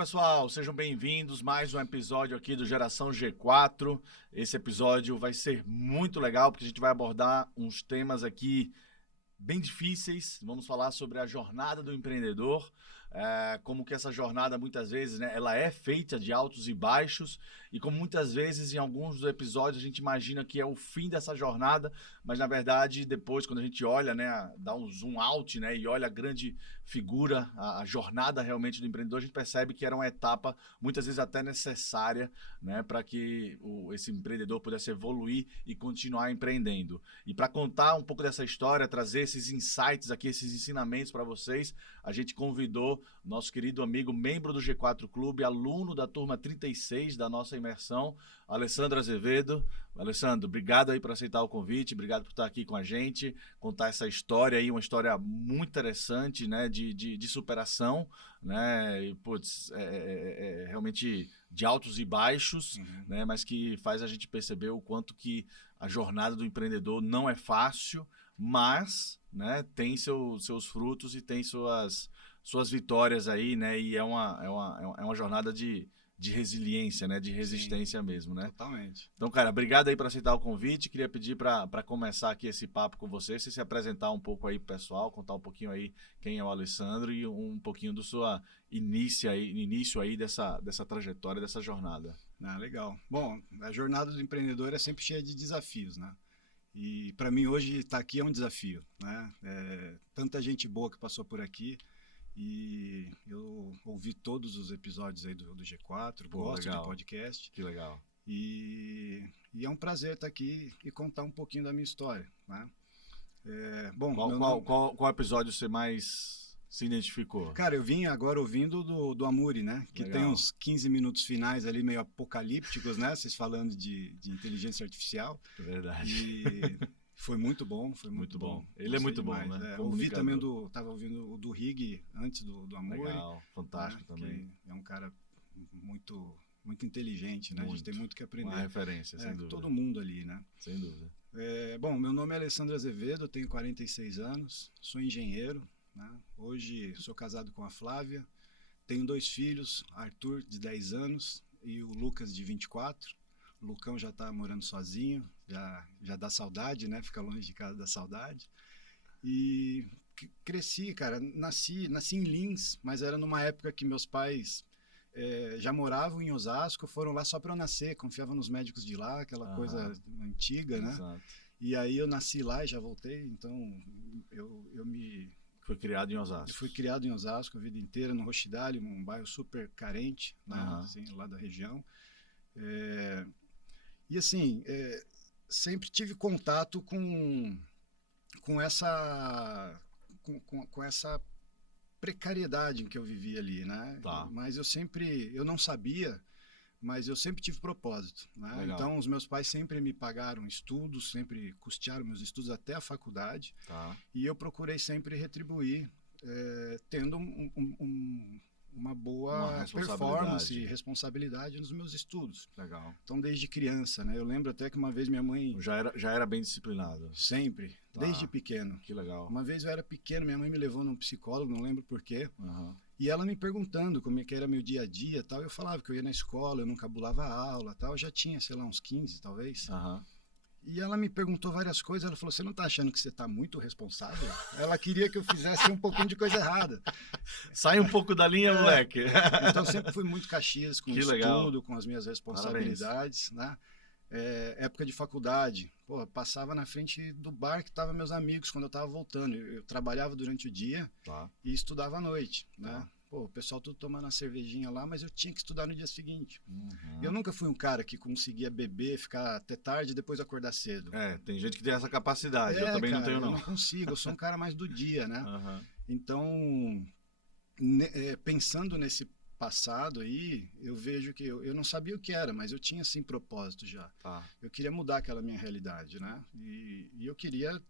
pessoal, sejam bem-vindos. Mais um episódio aqui do Geração G4. Esse episódio vai ser muito legal porque a gente vai abordar uns temas aqui bem difíceis. Vamos falar sobre a jornada do empreendedor, como que essa jornada muitas vezes, né, ela é feita de altos e baixos, e como muitas vezes em alguns dos episódios a gente imagina que é o fim dessa jornada, mas na verdade depois quando a gente olha, né, dá um zoom out, né, e olha a grande figura, a jornada realmente do empreendedor, a gente percebe que era uma etapa muitas vezes até necessária, né, para que esse empreendedor pudesse evoluir e continuar empreendendo. E para contar um pouco dessa história, trazer esses insights aqui, esses ensinamentos para vocês, a gente convidou nosso querido amigo, membro do G4 Clube, aluno da turma 36 da nossa imersão, Alessandro Azevedo. Alessandro, obrigado aí por aceitar o convite, obrigado por estar aqui com a gente, contar essa história aí, uma história muito interessante, né, de superação, né, e, putz, realmente de altos e baixos, né, mas que faz a gente perceber o quanto que a jornada do empreendedor não é fácil, mas, né, tem seus frutos e tem suas vitórias aí, né, e é uma jornada de resiliência, né, de resistência. Sim, mesmo, né? Totalmente. Então, cara, obrigado aí por aceitar o convite. Queria pedir para começar aqui esse papo com você se apresentar um pouco aí pro pessoal, contar um pouquinho aí quem é o Alessandro e um pouquinho do seu início aí dessa trajetória, dessa jornada. Legal. Bom, a jornada do empreendedor é sempre cheia de desafios, né? E para mim hoje estar aqui é um desafio, né? Tanta gente boa que passou por aqui e eu ouvi todos os episódios aí do G4, gosto legal de podcast. Que legal. E é um prazer estar aqui e contar um pouquinho da minha história, né? Bom, qual episódio você mais se identificou? Cara, eu vim agora ouvindo do Amuri, né? Que legal. Tem uns 15 minutos finais ali meio apocalípticos, né? Vocês falando de inteligência artificial. É verdade. E foi muito bom, foi muito bom. Ele é muito demais, bom, né? Ouvi também tava ouvindo o do Rig antes do Amuri. Legal, fantástico, né? Também. É um cara muito inteligente, né? A gente tem muito que aprender. Uma referência, sem dúvida. Todo mundo ali, né? Sem dúvida. Bom, meu nome é Alessandro Azevedo, eu tenho 46 anos, sou engenheiro, né? Hoje sou casado com a Flávia, tenho 2 filhos, Arthur de 10 anos e o Lucas de 24. O Lucão já está morando sozinho, já dá saudade, né? Fica longe de casa dá saudade. E cresci, cara, nasci em Lins, mas era numa época que meus pais já moravam em Osasco, foram lá só para eu nascer, confiavam nos médicos de lá, aquela coisa antiga, né? Exato. E aí eu nasci lá e já voltei, então eu me... Foi criado em Osasco. Eu fui criado em Osasco a vida inteira, no Rochidale, um bairro super carente, né? Assim, lá da região. E assim, sempre tive contato com essa precariedade em que eu vivia ali, né? Tá. Mas eu não sabia, mas eu sempre tive propósito, né? Então os meus pais sempre me pagaram estudos, sempre custearam meus estudos até a faculdade. Tá. E eu procurei sempre retribuir, tendo uma boa performance e responsabilidade nos meus estudos. Legal. Então, desde criança, né? Eu lembro até que uma vez minha mãe... Já era bem disciplinado? Sempre, desde pequeno. Que legal. Uma vez eu era pequeno, minha mãe me levou num psicólogo, não lembro porquê, e ela me perguntando como é que era meu dia a dia, tal. Eu falava que eu ia na escola, eu nunca cabulava a aula, tal. Eu já tinha, sei lá, uns 15, talvez. E ela me perguntou várias coisas, ela falou, você não está achando que você está muito responsável? Ela queria que eu fizesse um pouquinho de coisa errada. Sai um pouco da linha, moleque. Então sempre fui muito Caxias com o estudo, com as minhas responsabilidades, né? Época de faculdade, passava na frente do bar que estavam meus amigos quando eu estava voltando. Eu trabalhava durante o dia e estudava à noite, né? O pessoal tudo tomando uma cervejinha lá, mas eu tinha que estudar no dia seguinte. Eu nunca fui um cara que conseguia beber, ficar até tarde e depois acordar cedo. Tem gente que tem essa capacidade, eu também não tenho não. Eu não consigo, eu sou um cara mais do dia, né? Então, pensando nesse passado aí, eu vejo que eu não sabia o que era, mas eu tinha sim propósito já. Eu queria mudar aquela minha realidade, né? E eu queria,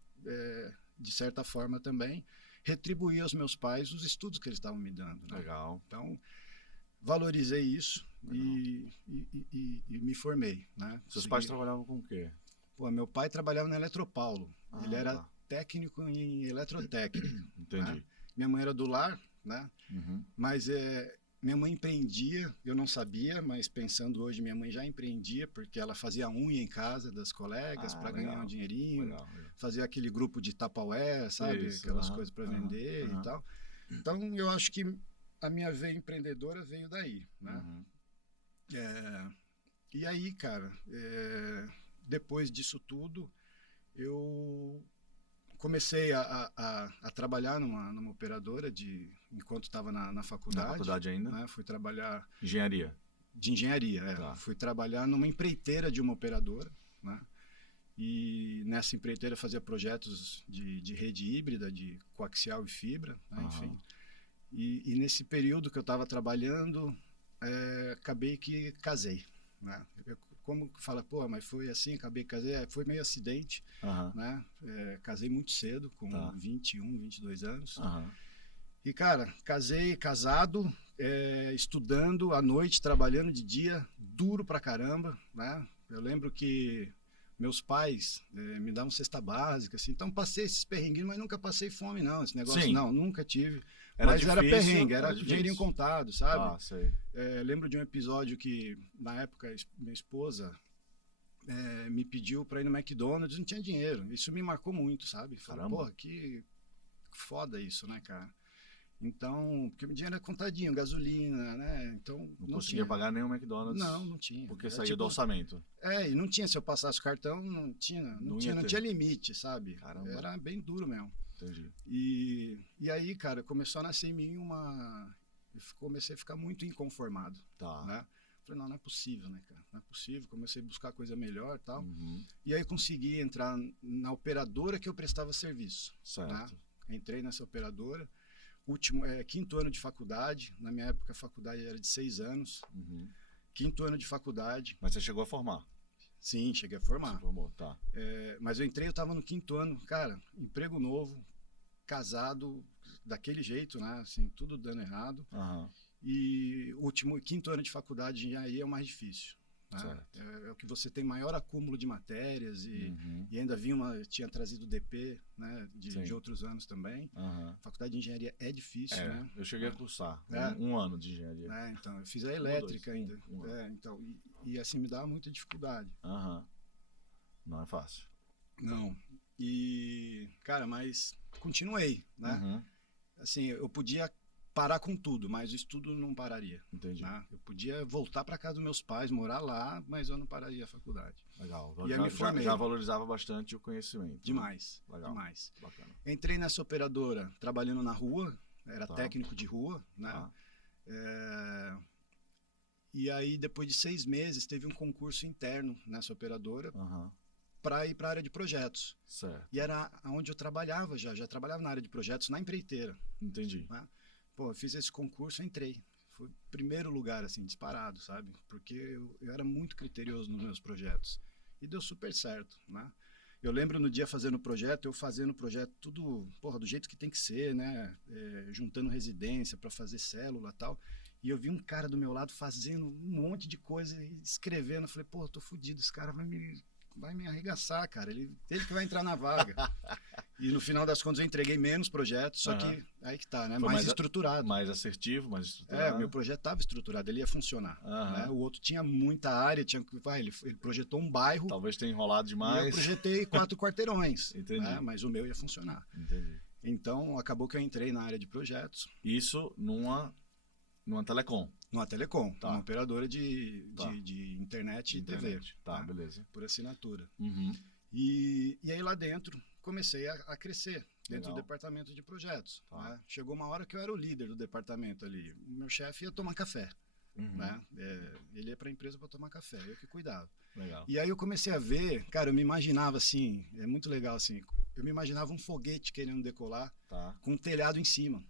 de certa forma também, retribuir aos meus pais os estudos que eles estavam me dando. Né? Legal. Então, valorizei isso e me formei. Né? Seus pais trabalhavam com o quê? Meu pai trabalhava na Eletropaulo. Ele era técnico em eletrotécnica. Entendi. Né? Minha mãe era do lar, né? Mas minha mãe empreendia, eu não sabia, mas pensando hoje, minha mãe já empreendia, porque ela fazia unha em casa das colegas para ganhar um dinheirinho, Legal. fazia aquele grupo de Tupperware, sabe? Isso, Aquelas coisas para vender aham. e tal. Então, eu acho que a minha veia empreendedora veio daí, né? Uhum. E aí, cara, depois disso tudo, eu comecei a trabalhar numa operadora enquanto estava na faculdade. Na faculdade ainda? Né? Fui trabalhar... Engenharia. De engenharia, Tá. Fui trabalhar numa empreiteira de uma operadora, né? E nessa empreiteira fazia projetos de rede híbrida, de coaxial e fibra, né? Enfim. E nesse período que eu estava trabalhando, acabei que casei, né? Como que fala, pô, mas foi assim, acabei que casei, foi meio acidente, né? Casei muito cedo, com 21, 22 anos. E, cara, casado, estudando à noite, trabalhando de dia, duro pra caramba, né? Eu lembro que meus pais me davam cesta básica, assim, então passei esses perrenguinhos, mas nunca passei fome, não, esse negócio. Sim. Não, nunca tive. Mas difícil, era perrengue, era dinheirinho contado, sabe? Sei. Lembro de um episódio que, na época, minha esposa me pediu para ir no McDonald's, não tinha dinheiro. Isso me marcou muito, sabe? Falei, pô, que foda isso, né, cara? Então, porque o dinheiro era contadinho, gasolina, né? Então, não conseguia pagar nem o McDonald's. Não tinha. Porque saía do orçamento. E não tinha, se eu passasse o cartão, não tinha limite, sabe? Caramba. Era bem duro mesmo. Entendi. E aí, cara, começou a nascer em mim comecei a ficar muito inconformado. Tá. Né? Falei, não é possível, né, cara? Não é possível. Comecei a buscar coisa melhor e tal. E aí consegui entrar na operadora que eu prestava serviço. Certo. Né? Entrei nessa operadora. Quinto ano de faculdade. Na minha época, a faculdade era de 6 anos. Quinto ano de faculdade. Mas você chegou a formar? Sim, cheguei a formar. Você formou, tá. Mas eu estava no quinto ano, cara, emprego novo, casado, daquele jeito, né? Assim, tudo dando errado. E quinto ano de faculdade de engenharia é o mais difícil. Né? É o que você tem maior acúmulo de matérias e ainda tinha trazido DP, né? De outros anos também. Faculdade de engenharia é difícil, né? Eu cheguei a cursar um ano de engenharia. Então, eu fiz a elétrica ainda. Então, e assim, me dava muita dificuldade. Não é fácil. Não. E, cara, mas continuei, né? Assim, eu podia parar com tudo, mas o estudo não pararia. Entendi. Né? Eu podia voltar para casa dos meus pais, morar lá, mas eu não pararia a faculdade. Legal. E aí me formei. Já valorizava bastante o conhecimento. Demais. Né? Legal. Demais. Bacana. Entrei nessa operadora trabalhando na rua, era técnico de rua, né? E aí, depois de 6 meses, teve um concurso interno nessa operadora para ir para a área de projetos. Certo. E era onde eu trabalhava já trabalhava na área de projetos, na empreiteira. Entendi. Né? Pô, eu fiz esse concurso, entrei. Foi o primeiro lugar, assim, disparado, sabe? Porque eu era muito criterioso nos meus projetos. E deu super certo, né? Eu lembro no dia fazendo o projeto tudo, do jeito que tem que ser, né? Juntando residência para fazer célula e tal. E eu vi um cara do meu lado fazendo um monte de coisa e escrevendo. Eu falei, pô, eu tô fudido, esse cara vai me arregaçar, cara. Ele que vai entrar na vaga. E no final das contas eu entreguei menos projetos, só que aí que tá, né? Mais estruturado. Mais assertivo, mais estruturado. O meu projeto estava estruturado, ele ia funcionar. Né? O outro tinha muita área, ele projetou um bairro. Talvez tenha enrolado demais. E eu projetei 4 quarteirões. Entendi. Né? Mas o meu ia funcionar. Entendi. Então acabou que eu entrei na área de projetos. Isso numa telecom. Numa telecom, uma operadora de internet e TV. Tá, beleza. Por assinatura. E aí lá dentro comecei a crescer dentro do departamento de projetos. Né? Chegou uma hora que eu era o líder do departamento ali. O meu chefe ia tomar café. Né? Ele ia para a empresa para tomar café, eu que cuidava. Legal. E aí eu comecei a ver, cara, eu me imaginava assim, é muito legal assim, eu me imaginava um foguete querendo decolar com um telhado em cima.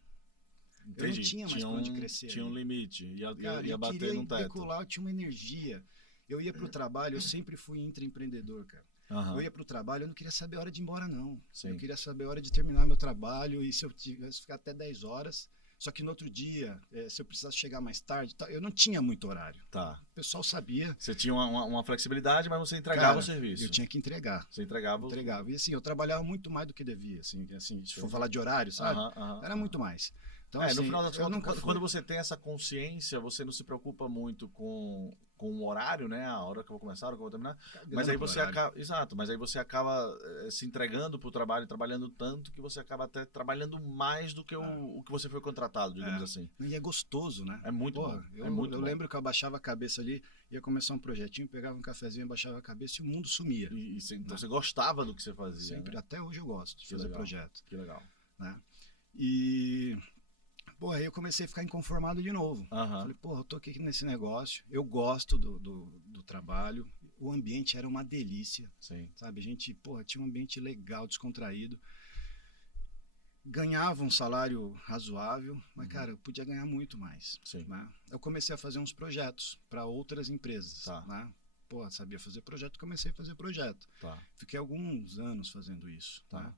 Entendi. Eu não tinha mais pra onde crescer. Tinha um limite, ia bater queria no teto. Decolar, eu tinha uma energia. Eu ia pro trabalho, eu sempre fui intraempreendedor, cara. Eu ia pro trabalho, eu não queria saber a hora de ir embora, não. Sim. Eu queria saber a hora de terminar meu trabalho, e se eu tivesse ficar até 10 horas, só que no outro dia, se eu precisasse chegar mais tarde, eu não tinha muito horário. Tá. O pessoal sabia. Você tinha uma flexibilidade, mas você entregava o serviço. Eu tinha que entregar. Você entregava? Entregava. E assim, eu trabalhava muito mais do que devia, assim se for falar de horário, sabe? Era muito mais. Então, assim, no final das eu contas, nunca fui. quando você tem essa consciência, você não se preocupa muito com o horário, né? A hora que eu vou começar, a hora que eu vou terminar. Mas aí você acaba. Exato, mas aí você acaba se entregando pro trabalho, trabalhando tanto que você acaba até trabalhando mais do que o que você foi contratado, digamos assim. E é gostoso, né? É muito bom. Eu lembro que eu abaixava a cabeça ali, ia começar um projetinho, pegava um cafezinho, abaixava a cabeça e o mundo sumia. Então você gostava do que você fazia. Sempre, né? Até hoje eu gosto de fazer projeto. Que legal. Né? E aí eu comecei a ficar inconformado de novo. Falei, eu tô aqui nesse negócio, eu gosto do trabalho, o ambiente era uma delícia. Sim. Sabe? A gente, tinha um ambiente legal, descontraído. Ganhava um salário razoável, mas, cara, eu podia ganhar muito mais. Sim. Né? Eu comecei a fazer uns projetos para outras empresas. Tá. Né? Sabia fazer projeto, comecei a fazer projeto. Tá. Fiquei alguns anos fazendo isso. Tá. Né?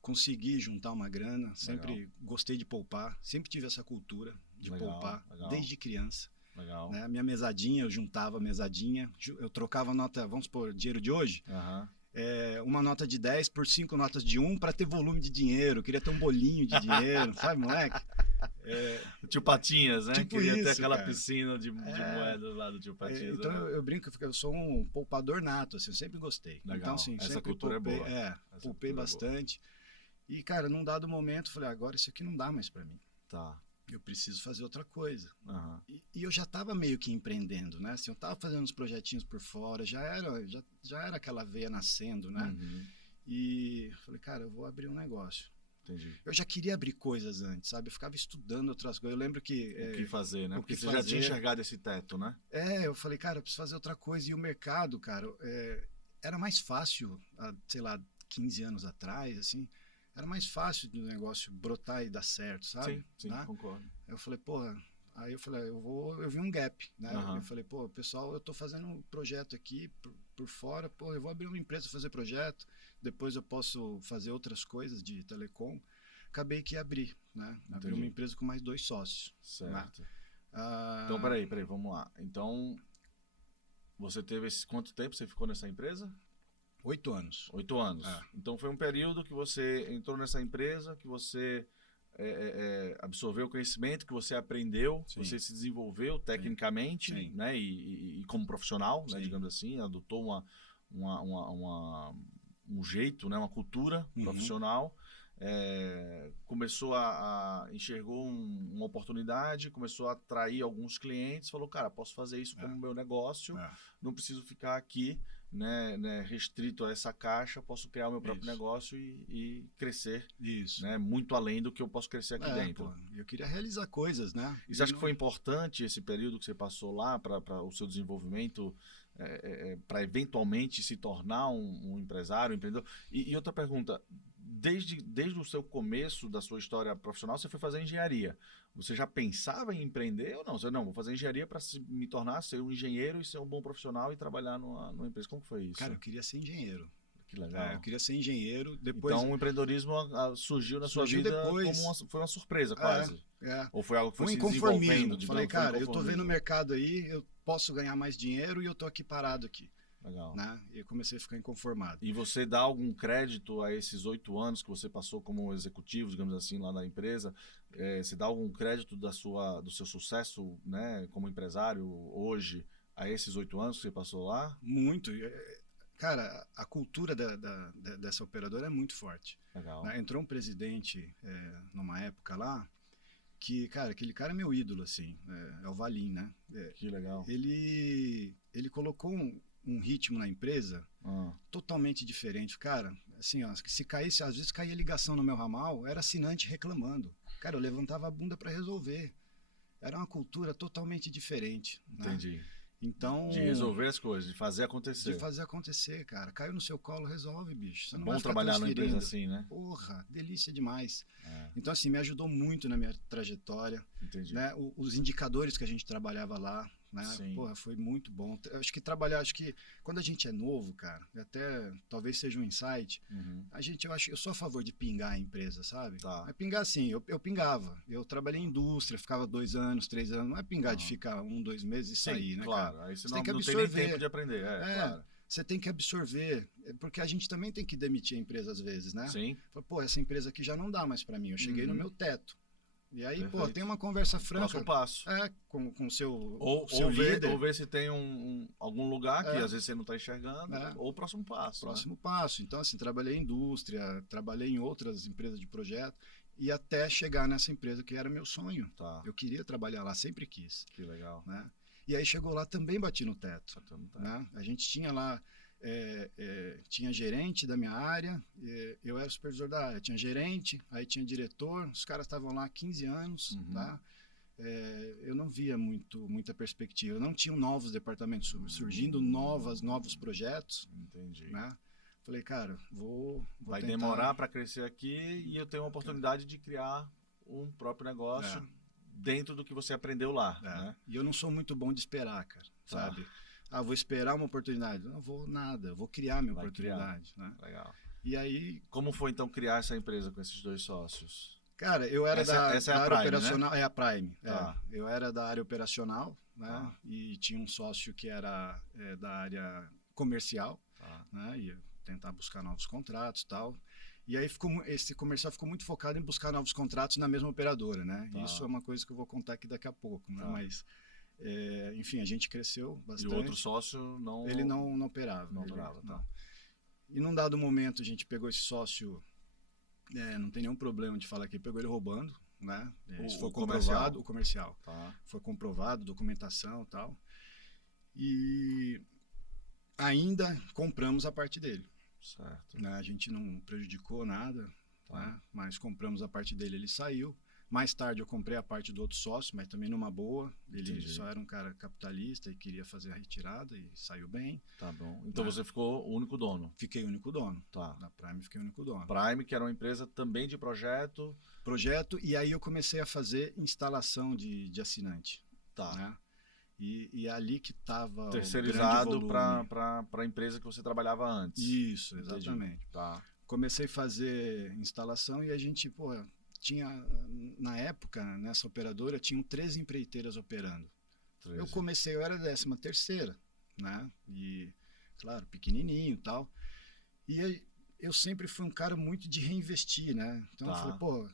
Consegui juntar uma grana, sempre gostei de poupar, sempre tive essa cultura de poupar, desde criança. Legal. Né? Minha mesadinha, eu juntava a mesadinha, eu trocava nota, vamos supor, dinheiro de hoje, uma nota de 10 por 5 notas de 1 para ter volume de dinheiro, eu queria ter um bolinho de dinheiro, sabe, moleque? Tio Patinhas, né? Tipo Queria isso, ter aquela cara. piscina de moedas lá do tio Patinhas. Então eu brinco que eu sou um poupador nato, assim, eu sempre gostei. Legal. Então, assim, essa sempre cultura poupei, é boa. Poupei bastante. E, cara, num dado momento, eu falei, agora isso aqui não dá mais para mim. Tá. Eu preciso fazer outra coisa. E eu já estava meio que empreendendo, né? Assim, eu estava fazendo uns projetinhos por fora, já era aquela veia nascendo, né? E falei, cara, eu vou abrir um negócio. Entendi. Eu já queria abrir coisas antes, sabe? Eu ficava estudando outras coisas. Eu lembro que... O que fazer, né? Porque você já tinha enxergado esse teto, né? Eu falei, cara, eu preciso fazer outra coisa. E o mercado, cara, era mais fácil, sei lá, 15 anos atrás, assim... Era mais fácil do negócio brotar e dar certo, sabe? Sim, né? Concordo. Eu falei, aí eu falei, eu vi um gap, né? Eu falei, pessoal, eu tô fazendo um projeto aqui por fora, eu vou abrir uma empresa, fazer projeto, depois eu posso fazer outras coisas de telecom. Acabei que abri, né? Abri uma empresa com mais 2 sócios. Certo. Né? Então, peraí, vamos lá. Então, você teve quanto tempo você ficou nessa empresa? 8 anos. 8 anos. Então foi um período que você entrou nessa empresa, que você absorveu o conhecimento, que você aprendeu, que você se desenvolveu tecnicamente, né? E como profissional, né? Digamos assim, adotou um jeito, né? Uma cultura profissional. Começou enxergou uma oportunidade, começou a atrair alguns clientes, falou, cara, posso fazer isso como meu negócio, não preciso ficar aqui, né, restrito a essa caixa, posso criar o meu próprio negócio e crescer, né, muito além do que eu posso crescer aqui dentro. Eu queria realizar coisas, né? E você acha que foi importante esse período que você passou lá para o seu desenvolvimento, para eventualmente se tornar um empresário, um empreendedor? E outra pergunta, desde o seu começo da sua história profissional, você foi fazer engenharia. Você já pensava em empreender ou não? Você, não, vou fazer engenharia para me tornar, ser um engenheiro e ser um bom profissional e trabalhar numa empresa. Como foi isso? Cara, eu queria ser engenheiro. Que legal. Eu queria ser engenheiro. Depois... Então o empreendedorismo surgiu na sua vida depois. Foi uma surpresa quase. Ou foi algo que foi se inconformismo. Desenvolvendo? Falei, cara, eu tô vendo o mercado aí, eu posso ganhar mais dinheiro e eu tô aqui parado aqui. Legal. Né? E eu comecei a ficar inconformado. E você dá algum crédito a esses 8 anos que você passou como executivo, digamos assim, lá na empresa? Você dá algum crédito do seu sucesso, né, como empresário hoje a esses 8 anos que você passou lá? Muito. Cara, a cultura dessa operadora é muito forte. Legal. Né? Entrou um presidente numa época lá que, cara, aquele cara é meu ídolo, assim. É o Valim, né? Que legal. Ele colocou um ritmo na empresa totalmente diferente. Cara, assim, ó, se caísse, às vezes caía ligação no meu ramal, era assinante reclamando. Cara, eu levantava a bunda para resolver. Era uma cultura totalmente diferente. Né? Entendi. Então, de resolver as coisas, de fazer acontecer. De fazer acontecer, cara. Caiu no seu colo, resolve, bicho. Você não bom vai ficar trabalhar numa empresa assim, né? Porra, delícia demais. Então, assim, me ajudou muito na minha trajetória. Entendi. Né? Os indicadores que a gente trabalhava lá, né? Porra, foi muito bom. Acho que quando a gente é novo, cara, até talvez seja um insight, eu sou a favor de pingar a empresa, sabe? Tá. Mas pingar assim, eu pingava. Eu trabalhei em indústria, ficava 2 anos, 3 anos. Não é pingar de ficar 1, 2 meses e sair, né, claro. cara? Aí você não tem nem tempo de aprender. Claro. Você tem que absorver, porque a gente também tem que demitir a empresa às vezes, né? Sim. Pô, essa empresa aqui já não dá mais para mim, eu cheguei no meu teto. E aí, pô, Perfeito. tem uma conversa franca. Próximo passo. Com o seu, Ou líder. ver se tem algum lugar que É. às vezes você não está enxergando, É. ou o próximo passo. Próximo passo. Então, assim, trabalhei em indústria, trabalhei em outras empresas de projeto, e até chegar nessa empresa que era meu sonho. Tá, Eu queria trabalhar lá, sempre quis. que legal. Né? E aí chegou lá, também bati no teto. Tá. Né? A gente tinha lá, tinha gerente da minha área, eu era supervisor da área, tinha gerente, aí tinha diretor, os caras estavam lá há 15 anos, Uhum. tá? Eu não via muita perspectiva, não tinham novos departamentos surgindo, novos projetos. Entendi. Né? Falei, cara, vou Vai tentar... demorar para crescer aqui e eu tenho a oportunidade de criar um próprio negócio dentro do que você aprendeu lá. Né? E eu não sou muito bom de esperar, cara, sabe? Vou esperar uma oportunidade. Não vou nada, vou criar minha oportunidade. Né? Legal. E aí... Como foi, então, criar essa empresa com esses 2 sócios? Cara, eu era da área Prime, operacional. Né? É a Prime. Tá. Eu era da área operacional, né? Tá. E tinha um sócio que era da área comercial, Tá. né? Ia tentar buscar novos contratos e tal. E aí esse comercial ficou muito focado em buscar novos contratos na mesma operadora, né? Tá. Isso é uma coisa que eu vou contar aqui daqui a pouco, né? Tá. Mas, enfim, a gente cresceu bastante. E o outro sócio não... Ele não operava. Não operava, tá. Não. E num dado momento a gente pegou esse sócio, não tem nenhum problema de falar que pegou ele roubando, né? Isso foi comprovado, o comercial. Tá. Foi comprovado, documentação e tal. E ainda compramos a parte dele. Certo. Né? A gente não prejudicou nada, Tá. né? Mas compramos a parte dele, ele saiu. Mais tarde eu comprei a parte do outro sócio, mas também numa boa. Ele Entendi. só era um cara capitalista e queria fazer a retirada e saiu bem. Tá bom. Então Né? você ficou o único dono. Fiquei o único dono. Tá. Da Prime fiquei o único dono. Prime, que era uma empresa também de projeto. E aí eu comecei a fazer instalação de assinante. Tá. Né? E ali que estava Terceirizado para a empresa que você trabalhava antes. Isso, Entendi. exatamente. Tá. Comecei a fazer instalação e a gente, tinha, na época, nessa operadora, tinham 13 empreiteiras operando. 13. Eu era a 13ª, né? E, claro, pequenininho e tal. E aí, eu sempre fui um cara muito de reinvestir, né? Então Tá. eu falei,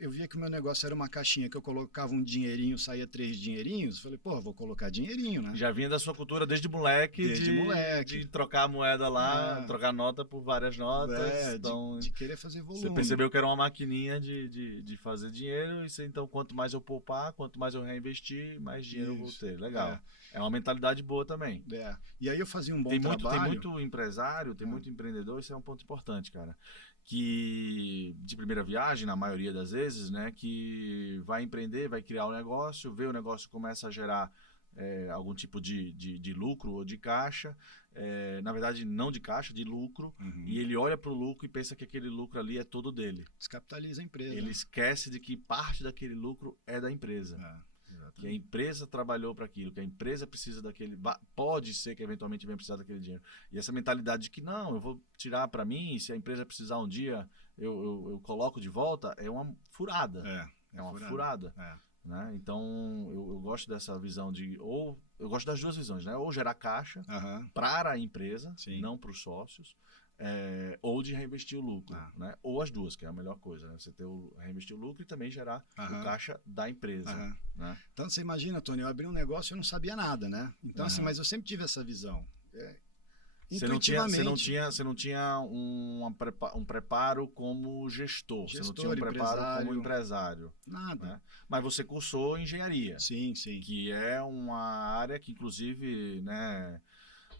eu via que o meu negócio era uma caixinha que eu colocava um dinheirinho, saía 3 dinheirinhos. Falei, vou colocar dinheirinho, né? Já vinha da sua cultura desde moleque. Desde moleque. De trocar a moeda lá, trocar nota por várias notas. Então, de querer fazer volume. você percebeu que era uma maquininha de fazer dinheiro. E você, então, quanto mais eu poupar, quanto mais eu reinvestir, mais dinheiro eu vou ter. Legal. É uma mentalidade boa também. E aí eu fazia um bom Tem trabalho. muito empresário, tem muito empreendedor, isso é um ponto importante, cara. Que de primeira viagem, na maioria das vezes, né, que vai empreender, vai criar um negócio, vê o negócio começa a gerar algum tipo de lucro ou de caixa, na verdade não de caixa, de lucro, e ele olha para o lucro e pensa que aquele lucro ali é todo dele. Descapitaliza a empresa. Ele esquece de que parte daquele lucro é da empresa. Que a empresa trabalhou para aquilo, que a empresa precisa daquele... Pode ser que eventualmente venha precisar daquele dinheiro. E essa mentalidade de que não, eu vou tirar para mim, se a empresa precisar um dia, eu coloco de volta, é uma furada. É uma furada. Né? Então, eu gosto dessa visão eu gosto das duas visões, né? Ou gerar caixa para a empresa, não para os sócios, ou de reinvestir o lucro, né? Ou as duas, que é a melhor coisa, né? Você reinvestir o lucro e também gerar o caixa da empresa. Né? Então você imagina, Tony, eu abri um negócio e eu não sabia nada, né? Então assim, mas eu sempre tive essa visão. Você não tinha um preparo como gestor, você não tinha um preparo como empresário. Nada. Né? Mas você cursou engenharia. Sim. Que é uma área que, inclusive, né,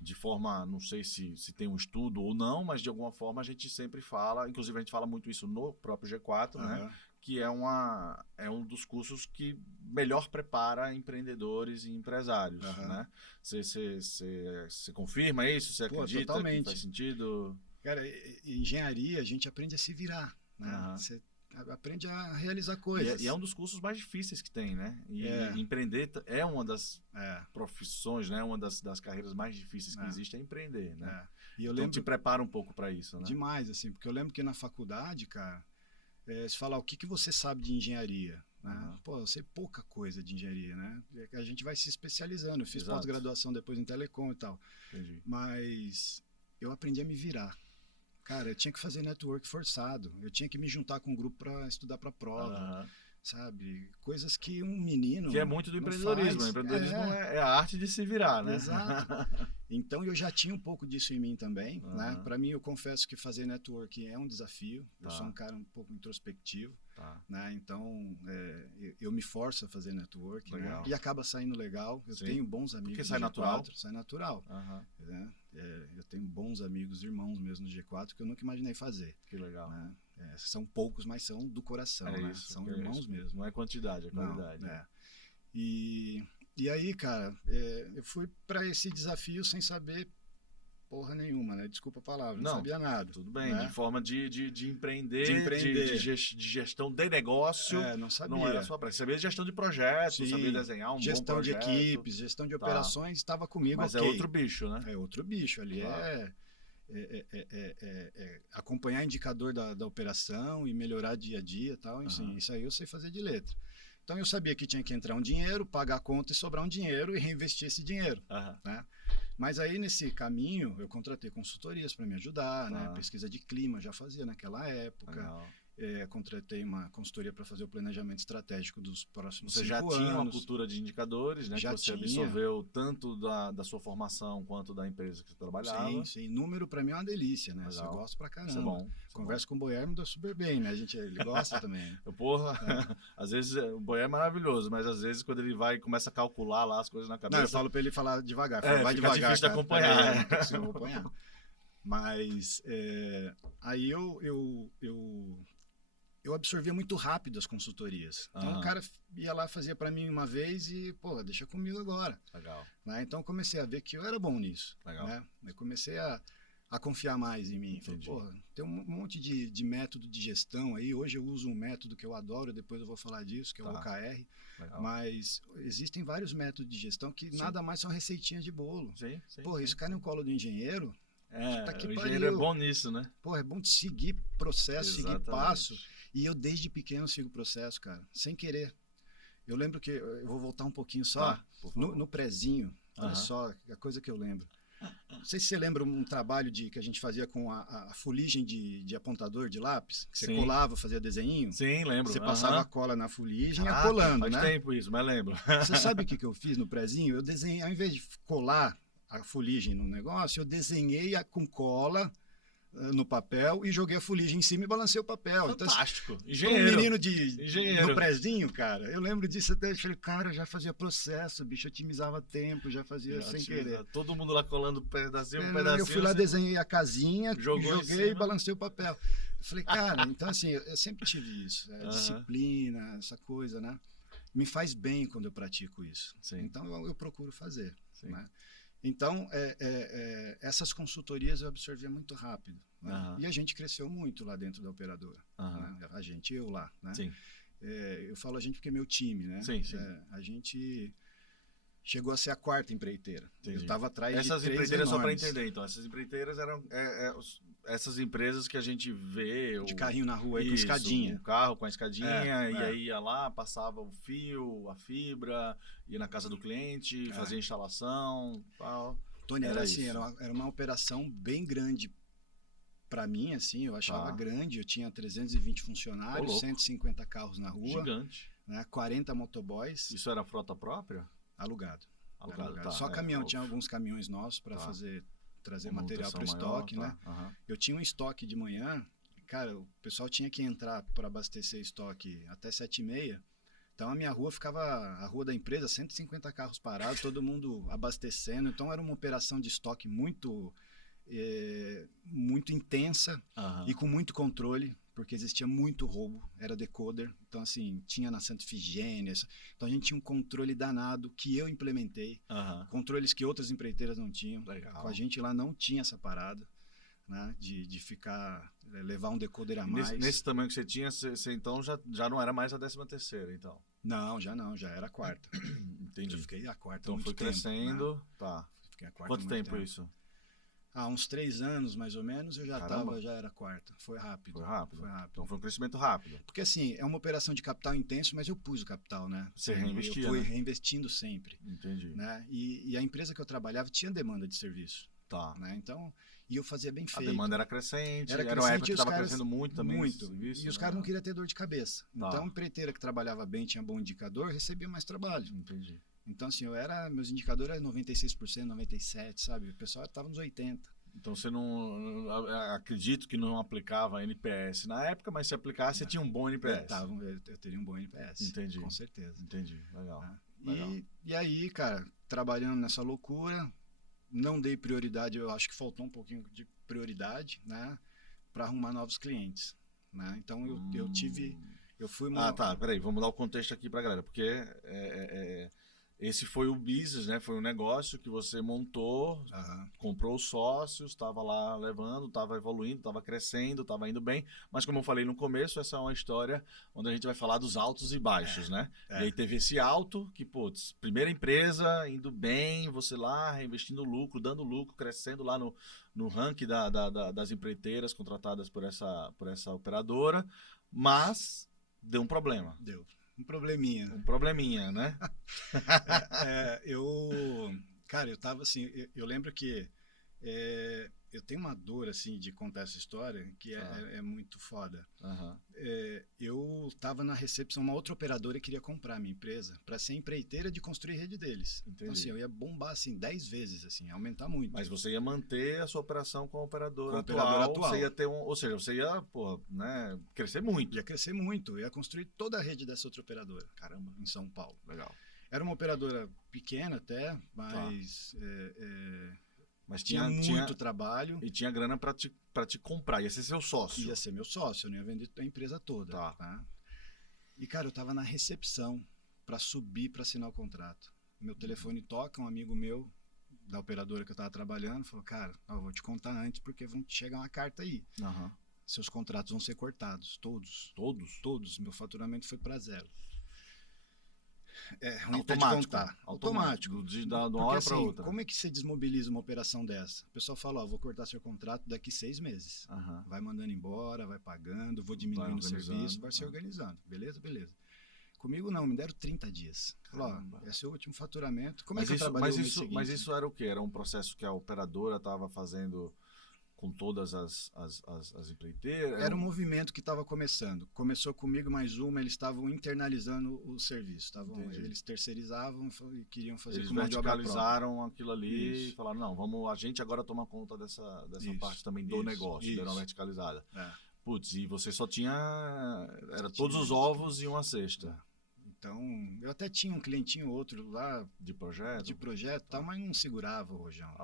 de forma, não sei se tem um estudo ou não, mas de alguma forma a gente sempre fala, inclusive a gente fala muito isso no próprio G4, né? Que é um dos cursos que melhor prepara empreendedores e empresários, né? Você confirma isso? Você acredita totalmente. Que faz sentido? Cara, engenharia a gente aprende a se virar, né? Você aprende a realizar coisas. E é um dos cursos mais difíceis que tem, né? E empreender é uma das profissões, né? Uma das carreiras mais difíceis que existe é empreender, né? E eu então lembro... te prepara um pouco para isso, né? Demais, assim, porque eu lembro que na faculdade, cara, se falar o que você sabe de engenharia, né? Eu sei pouca coisa de engenharia, né? A gente vai se especializando. Eu fiz pós-graduação depois em telecom e tal. Entendi. Mas eu aprendi a me virar. Cara, eu tinha que fazer network forçado. Eu tinha que me juntar com um grupo para estudar para prova. sabe? Coisas que um menino Que é muito do não empreendedorismo. faz. O empreendedorismo é a arte de se virar, né? Exato. Então eu já tinha um pouco disso em mim também, né? Aham. Para mim, eu confesso que fazer networking é um desafio. Eu Tá. sou um cara um pouco introspectivo, Tá. né? Então eu me forço a fazer networking, né? Legal. E acaba saindo legal. Eu Sim. tenho bons amigos. Porque sai no natural. G4, sai natural. Aham. Né? Eu tenho bons amigos, irmãos mesmo no G4 que eu nunca imaginei fazer. Que legal. Né? São poucos, mas são do coração, né? Isso. São que é irmãos isso. mesmo. Não é quantidade, é Não, qualidade. né? E aí, cara, eu fui para esse desafio sem saber porra nenhuma, né? Desculpa a palavra, não sabia nada. Tudo bem, né? de forma de empreender, De empreender. de gestão de negócio. Não sabia. Não era só para saber gestão de projetos, Sim, saber desenhar um bom gestão de projeto. equipes, gestão de operações, estava comigo. Mas ok. é outro bicho, né? É outro bicho ali. Claro. Acompanhar indicador da operação e melhorar dia a dia e tal. Enfim, isso aí eu sei fazer de letra. Então eu sabia que tinha que entrar um dinheiro, pagar a conta e sobrar um dinheiro e reinvestir esse dinheiro. Né? Mas aí nesse caminho eu contratei consultorias para me ajudar, né? Pesquisa de clima já fazia naquela época. Legal. Contratei uma consultoria para fazer o planejamento estratégico dos próximos 5 Você já anos. tinha uma cultura de indicadores, né? Já que você tinha. absorveu tanto da sua formação quanto da empresa que você trabalhava. Sim, sim. Número para mim é uma delícia, né? Legal. Eu gosto pra caramba. Isso é bom. Converso com o Boyer, me dá super bem, né? Ele gosta também. Porra, às vezes o Boyer é maravilhoso, mas às vezes quando ele vai e começa a calcular lá as coisas na cabeça... Não, eu falo para ele falar devagar. Vai fica devagar, difícil de acompanhar. Não consigo acompanhar. Mas aí eu absorvia muito rápido as consultorias. Então o cara ia lá, fazia para mim uma vez e, pô, deixa comigo agora. Legal. Né? Então eu comecei a ver que eu era bom nisso. Legal. Né? Eu comecei a confiar mais em mim. Falei, pô, tem um monte de método de gestão aí. Hoje eu uso um método que eu adoro, depois eu vou falar disso, que é o OKR. Legal. Mas existem vários métodos de gestão que nada mais são receitinhas de bolo. Sim, Pô, isso cai no colo do engenheiro. O engenheiro é bom nisso, né? Pô, é bom de seguir processo, Exatamente. seguir passo. E eu desde pequeno sigo o processo, cara, sem querer. Eu lembro que, eu vou voltar um pouquinho só, no prezinho, olha só a coisa que eu lembro. Não sei se você lembra um trabalho que a gente fazia com a fuligem de apontador de lápis, que você colava, fazia desenho. Sim, lembro. Você passava a cola na fuligem e ia né? colando, Faz tempo isso, mas lembro. Você sabe o que eu fiz no prezinho? Eu desenhei, ao invés de colar a fuligem no negócio, eu desenhei com cola no papel e joguei a fuligem em cima e balancei o papel. Fantástico. Então, engenheiro. um menino no prezinho, cara, eu lembro disso até. Eu falei, cara, eu já fazia processo, bicho, otimizava tempo, já fazia sem querer. Todo mundo lá colando pedacinho. Eu fui lá, desenhei a casinha, joguei e balancei o papel. Eu falei, cara, então assim, eu sempre tive isso. Disciplina, essa coisa, né? Me faz bem quando eu pratico isso. Sim. Então eu procuro fazer. Sim. Né? Então, essas consultorias eu absorvia muito rápido. Né? E a gente cresceu muito lá dentro da operadora. Né? A gente, eu lá. Né? Sim. Eu falo a gente porque é meu time. Né? Sim, sim. A gente chegou a ser a 4ª empreiteira. Entendi. Eu estava atrás essas de 3 empreiteiras, enormes. só para entender, então, essas empreiteiras eram essas empresas que a gente vê... De carrinho na rua, aí, com escadinha. Um carro com a escadinha, e aí ia lá, passava o fio, a fibra, ia na casa do cliente, fazia instalação, tal. Tony, era assim, era uma operação bem grande para mim, assim, eu achava grande. Eu tinha 320 funcionários, 150 carros na rua. Gigante. Né, 40 motoboys. Isso era frota própria? Alugado. Tá, só caminhão, tinha alguns caminhões nossos para trazer material para o estoque, né? Eu tinha um estoque de manhã, cara, o pessoal tinha que entrar para abastecer estoque até 7h30. Então a minha rua ficava, a rua da empresa, 150 carros parados, todo mundo abastecendo. Então era uma operação de estoque muito intensa e com muito controle, porque existia muito roubo, era decoder. Então assim, tinha na Santa Ifigênia. Então a gente tinha um controle danado que eu implementei, controles que outras empreiteiras não tinham. Legal. Com a gente lá não tinha essa parada. Né, de levar um decoder a mais. Nesse tamanho que você tinha, você então já não era mais a 13ª, então? Não, já era a 4ª. Entendi. Eu fiquei a 4ª. Então foi crescendo, né? Fiquei a 4ª. Quanto tempo isso? Uns 3 anos, mais ou menos, eu já era a 4ª. Foi rápido. Foi rápido. Então foi um crescimento rápido. Porque assim, é uma operação de capital intenso, mas eu pus o capital, né? Você reinvestia, eu fui reinvestindo sempre. Entendi. Né? E a empresa que eu trabalhava tinha demanda de serviço. Tá. Né? Então, E eu fazia bem A feito. demanda era crescente, Era era uma época crescente que e os estava caras... crescendo muito também. Muito. Serviço, E os né? caras não queriam ter dor de cabeça. Tá. Então, empreiteira que trabalhava bem, tinha bom indicador, recebia mais trabalho. Entendi. Então, assim, meus indicadores eram 96%, 97%, sabe? O pessoal estava nos 80%. Então você não. Acredito que não aplicava NPS na época, mas se aplicasse, você tinha um bom NPS. Eu teria um bom NPS. Entendi. Com certeza. Entendi. Legal. Tá? Legal. E aí, cara, trabalhando nessa loucura, não dei prioridade, eu acho que faltou um pouquinho de prioridade, né? Para arrumar novos clientes. Né? Então eu fui uma... Ah, tá. Peraí, vamos dar o contexto aqui pra galera, porque esse foi o business, né? Foi um negócio que você montou, comprou os sócios, estava lá levando, estava evoluindo, estava crescendo, estava indo bem. Mas como eu falei no começo, essa é uma história onde a gente vai falar dos altos e baixos, né? E aí teve esse alto que, putz, primeira empresa, indo bem, você lá, reinvestindo lucro, dando lucro, crescendo lá no ranking das empreiteiras contratadas por essa operadora, mas deu um problema. Deu. Um probleminha. Um probleminha, né? Cara, eu tava assim, eu lembro que eu tenho uma dor, assim, de contar essa história, que é muito foda. Uhum. Eu tava na recepção, uma outra operadora queria comprar a minha empresa para ser empreiteira de construir rede deles. Entendi. Então, assim, eu ia bombar, assim, 10 vezes, assim, aumentar muito. Mas você ia manter a sua operação com a operadora atual. Você ia ter ou seja, você ia, pô, né, crescer muito. Ia crescer muito, ia construir toda a rede dessa outra operadora. Caramba. Em São Paulo. Legal. Era uma operadora pequena até, mas... Mas tinha muito trabalho. E tinha grana para te comprar, ia ser seu sócio. Ia ser meu sócio, eu não ia vender a empresa toda. Tá? E, cara, eu tava na recepção para subir para assinar o contrato. Meu telefone toca, um amigo meu da operadora que eu tava trabalhando falou, cara, eu vou te contar antes porque vão te chegar uma carta aí. Uhum. Seus contratos vão ser cortados, todos. Todos? Todos. Meu faturamento foi para zero. Automático. Automático. De uma hora para outra. Como é que você desmobiliza uma operação dessa? O pessoal fala, vou cortar seu contrato daqui 6 meses. Uhum. Vai mandando embora, vai pagando, vou diminuindo o serviço, vai se organizando. Beleza? Beleza. Comigo não, me deram 30 dias. Falou, esse é o último faturamento. Como é que eu trabalhei no mês seguinte? Mas isso era o quê? Era um processo que a operadora estava fazendo com todas as empreiteiras? Era um movimento que estava começando. Começou comigo mais uma, eles estavam internalizando o serviço. Eles terceirizavam e queriam fazer eles com mão de obra própria. verticalizaram aquilo ali Isso. e falaram, não, a gente agora toma conta dessa parte também do negócio, deram uma verticalizada. Putz, e você só tinha... todos os ovos e uma cesta. Então, eu até tinha um clientinho outro lá de projeto e tal, mas não segurava o rojão.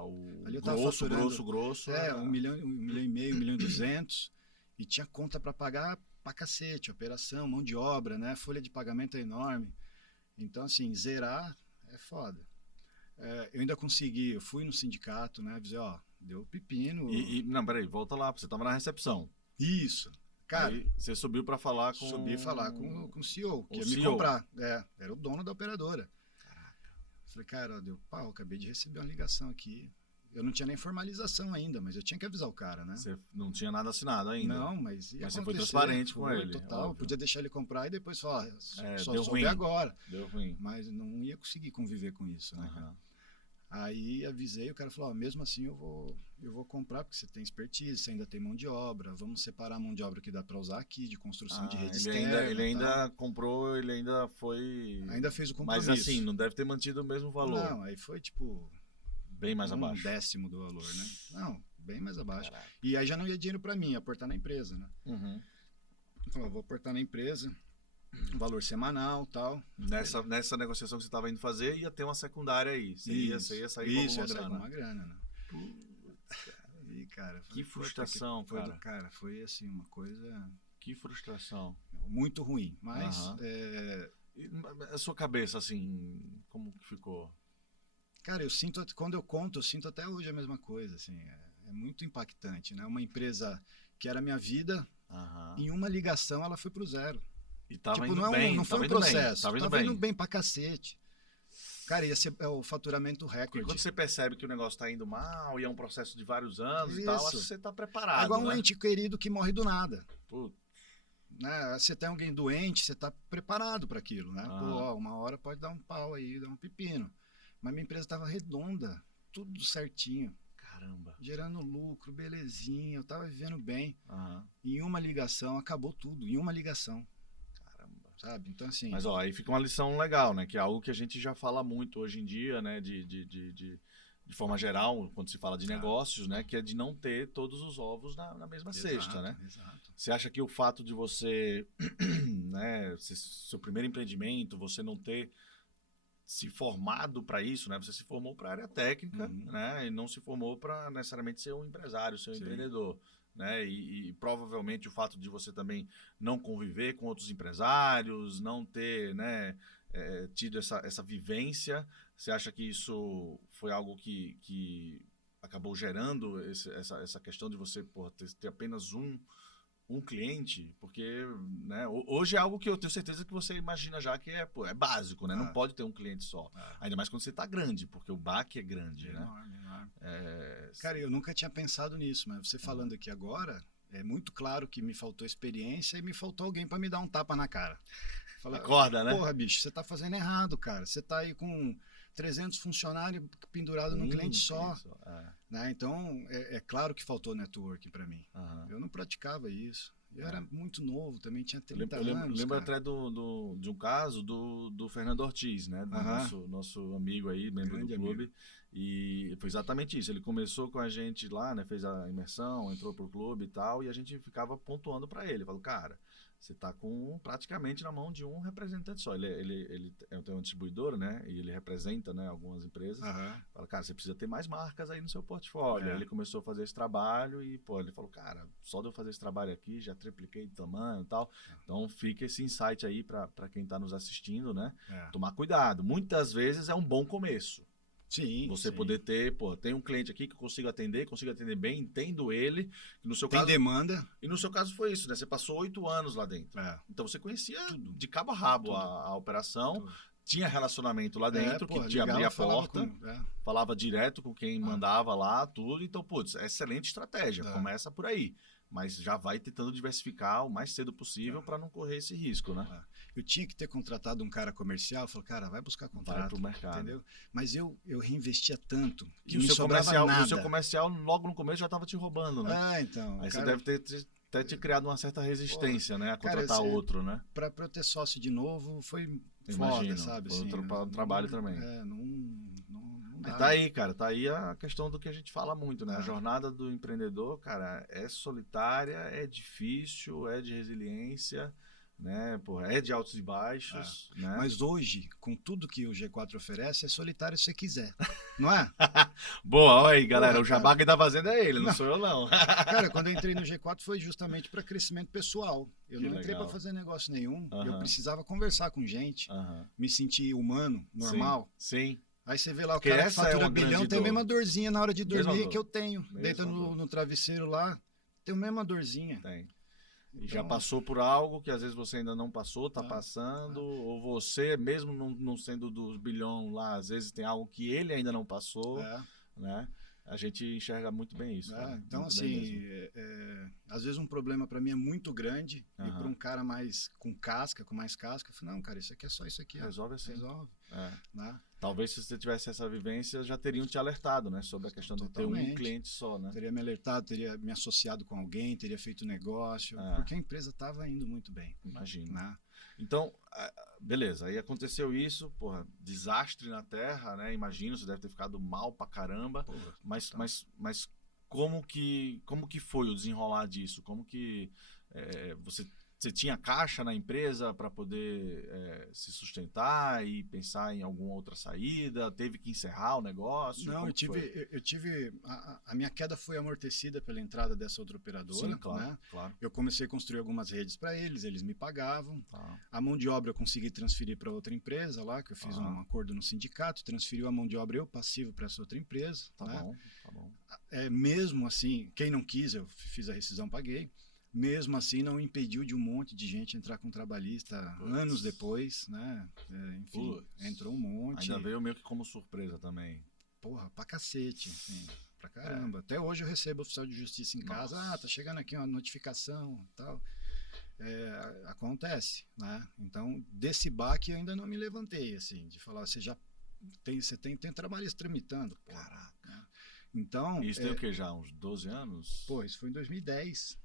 Ali eu tava faturando grosso. 1 milhão, 1,5 milhão, 1,2 milhão, e tinha conta para pagar pra cacete, operação, mão de obra, né? Folha de pagamento é enorme. Então, assim, zerar é foda. Eu ainda consegui, eu fui no sindicato, né? Dizer, deu pepino. Não, peraí, volta lá, você tava na recepção. Isso. Cara, aí você subiu para falar com... Subi falar com o CEO, que ia CEO. me comprar. Era o dono da operadora. Caraca. Falei, cara, deu pau, acabei de receber uma ligação aqui. Eu não tinha nem formalização ainda, mas eu tinha que avisar o cara, né? Você não tinha nada assinado ainda. Não, mas ia você foi transparente com ele. Total, podia deixar ele comprar e depois falar, só deu soube ruim. agora. Deu ruim. Mas não ia conseguir conviver com isso, né, cara? Aí avisei, o cara falou, mesmo assim eu vou comprar, porque você tem expertise, você ainda tem mão de obra, vamos separar a mão de obra que dá para usar aqui, de construção de rede externa. Ele ainda comprou, ele ainda foi... Ainda fez o compromisso. Mas assim, não deve ter mantido o mesmo valor. Não, aí foi tipo... Bem mais abaixo. 1/10 do valor, né? Não, bem mais abaixo. Caraca. E aí já não ia dinheiro para mim, ia aportar na empresa, né? Uhum. Eu falei, vou aportar na empresa, valor semanal, tal. Nessa negociação que você estava indo fazer, ia ter uma secundária aí. Você ia sair com uma grana, né? E, cara, que frustração, cara. Foi assim, uma coisa... Que frustração. Muito ruim, mas... A sua cabeça, assim, como que ficou? Cara, quando eu conto, eu sinto até hoje a mesma coisa, assim. É muito impactante, né? Uma empresa que era minha vida, em uma ligação ela foi pro zero. E tava tipo, indo bem, não foi um processo. Tava indo bem pra cacete. Cara, ia ser o faturamento recorde. E quando você percebe que o negócio tá indo mal e é um processo de vários anos e tal, acho que você tá preparado. É igual um né? ente querido que morre do nada. Putz. Né? Você tem alguém doente, você tá preparado para aquilo, né? Pô, uma hora pode dar um pau aí, dar um pepino. Mas minha empresa tava redonda, tudo certinho. Caramba. gerando lucro, belezinha, eu tava vivendo bem. Aham. Em uma ligação, acabou tudo, em uma ligação, Caramba. sabe? Então, assim, Mas ó, aí fica uma lição legal, né? Que é algo que a gente já fala muito hoje em dia, né? De forma geral, quando se fala de negócios, né? Que é de não ter todos os ovos na mesma cesta, né? Exato. Você acha que o fato de você, né? Seu primeiro empreendimento, você não ter se formado para isso, né? Você se formou para a área técnica, né? E não se formou para necessariamente ser um empresário, ser um Sim. empreendedor, né? E provavelmente o fato de você também não conviver com outros empresários, não ter, né? Tido essa vivência, você acha que isso foi algo que acabou gerando essa questão de você, porra, ter apenas um cliente, porque, né, hoje é algo que eu tenho certeza que você imagina já que é básico, né? Não pode ter um cliente só. Ainda mais quando você está grande, porque o baque é grande, né? Enorme, enorme. Cara, eu nunca tinha pensado nisso, mas você falando aqui agora, é muito claro que me faltou experiência e me faltou alguém para me dar um tapa na cara. Falar, acorda, né? porra, bicho, você tá fazendo errado, cara. Você tá aí com 300 funcionários pendurados num cliente só. Né? Então, é claro que faltou networking para mim. Eu não praticava isso. Eu era muito novo, também tinha 30 anos. Lembro cara. até de um caso do Fernando Ortiz, né? Nosso amigo aí, membro Grande do clube. amigo. E foi exatamente isso. Ele começou com a gente lá, né? Fez a imersão, entrou pro clube e tal, e a gente ficava pontuando para ele. Falou, cara, você tá praticamente na mão de um representante só. Ele tem uma distribuidora, né? E ele representa, né, algumas empresas. Fala, cara, você precisa ter mais marcas aí no seu portfólio. Aí ele começou a fazer esse trabalho e, pô, ele falou, cara, só de eu fazer esse trabalho aqui, já tripliquei de tamanho e tal. Então fica esse insight aí para quem tá nos assistindo, né? Tomar cuidado. Muitas vezes é um bom começo. Sim. Você poder ter, pô, tem um cliente aqui que eu consigo atender bem, entendo ele. No seu Tem caso, demanda. E no seu caso foi isso, né? Você passou 8 anos lá dentro. Então você conhecia tudo, de cabo a rabo a operação, tinha relacionamento lá dentro, que te abria a porta, falava direto com quem mandava lá, tudo. Então, putz, excelente estratégia, começa por aí. Mas já vai tentando diversificar o mais cedo possível para não correr esse risco, né? Eu tinha que ter contratado um cara comercial, falou, cara, vai buscar contrato, vai pro mercado. Entendeu? Mas eu reinvestia tanto que e não sobrava nada. O seu comercial logo no começo já estava te roubando, né? Então. Aí você deve ter te criado uma certa resistência, né? A contratar outro, né? Para eu ter sócio de novo foi Imagino, foda, sabe? Foi assim, um trabalho também. Não dá. Tá aí, cara, tá aí a questão do que a gente fala muito, né? A jornada do empreendedor, cara, é solitária, é difícil, é de resiliência, né? Porra, é de altos e baixos, né? Mas hoje, com tudo que o G4 oferece, é solitário se você quiser, não é? Boa, olha aí, galera, o jabá que tá fazendo é ele, não sou eu não. Cara, quando eu entrei no G4 foi justamente para crescimento pessoal. Eu não entrei para fazer negócio nenhum, eu precisava conversar com gente, me sentir humano, normal. Sim. Aí você vê lá o cara que fatura bilhão, tem a mesma dorzinha na hora de dormir que eu tenho. Deita no travesseiro lá, tem a mesma dorzinha. Tem. E já passou por algo que às vezes você ainda não passou, tá passando, ou você, mesmo não sendo dos bilhão lá, às vezes tem algo que ele ainda não passou, né? A gente enxerga muito bem isso. Então, assim, às vezes um problema para mim é muito grande, e para um cara mais com mais casca, eu falo, não, cara, isso aqui é só isso aqui. Resolve assim. Resolve. Né? Talvez se você tivesse essa vivência, já teriam te alertado, né? Sobre a questão de ter um cliente só, né? Teria me alertado, teria me associado com alguém, teria feito negócio, porque a empresa estava indo muito bem. Imagino. Né? Então, beleza, aí aconteceu isso, porra, desastre na Terra, né? Imagino, você deve ter ficado mal pra caramba, mas como que foi o desenrolar disso? Como que você tinha caixa na empresa para poder se sustentar e pensar em alguma outra saída? Teve que encerrar o negócio? Não, eu tive a minha queda foi amortecida pela entrada dessa outra operadora. Sim, claro, né? claro. Eu comecei a construir algumas redes para eles me pagavam. A mão de obra eu consegui transferir para outra empresa lá, que eu fiz um acordo no sindicato, transferiu a mão de obra eu passivo para essa outra empresa. Tá bom. Mesmo assim, quem não quis, eu fiz a rescisão, paguei. Mesmo assim, não impediu de um monte de gente entrar com trabalhista anos depois, né? Enfim, entrou um monte. Ainda veio meio que como surpresa também. Porra, pra cacete, assim, pra caramba. Até hoje eu recebo oficial de justiça em casa, tá chegando aqui uma notificação e tal. Acontece, né? Então, desse baque eu ainda não me levantei, assim, de falar, você tem trabalhista tramitando. Caraca. Né? Então, Isso tem o quê já? Uns 12 anos? pô, isso foi em 2010,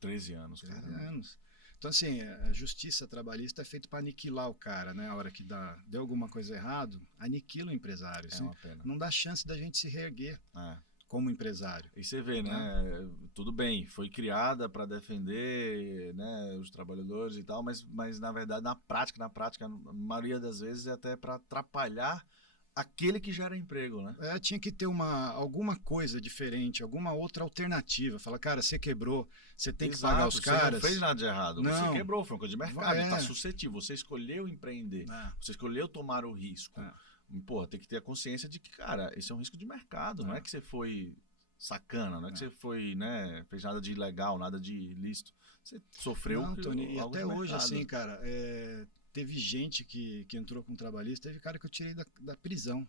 13 anos, 13 cara. anos. Então, assim, a justiça trabalhista é feita para aniquilar o cara, né? A hora que deu alguma coisa errado, aniquila o empresário. É Assim, uma pena. não dá chance da gente se reerguer É. como empresário. E você vê, né? Tudo bem, foi criada para defender, né, os trabalhadores e tal, mas na verdade, na prática, a maioria das vezes é até para atrapalhar aquele que gera emprego, né? Tinha que ter alguma coisa diferente, alguma outra alternativa. Fala, cara, você quebrou, você tem que pagar os Você caras. não fez nada de errado, você Não. quebrou, foi uma coisa de mercado, É. tá suscetível, você escolheu empreender, você escolheu tomar o risco. Pô, tem que ter a consciência de que, cara, esse é um risco de mercado, não é que você foi sacana, não é que você foi, né, fez nada de ilegal, nada de ilícito. Você sofreu Não, Tony, e algo até de hoje, mercado. assim, cara, teve gente que entrou com trabalhista, teve cara que eu tirei da prisão.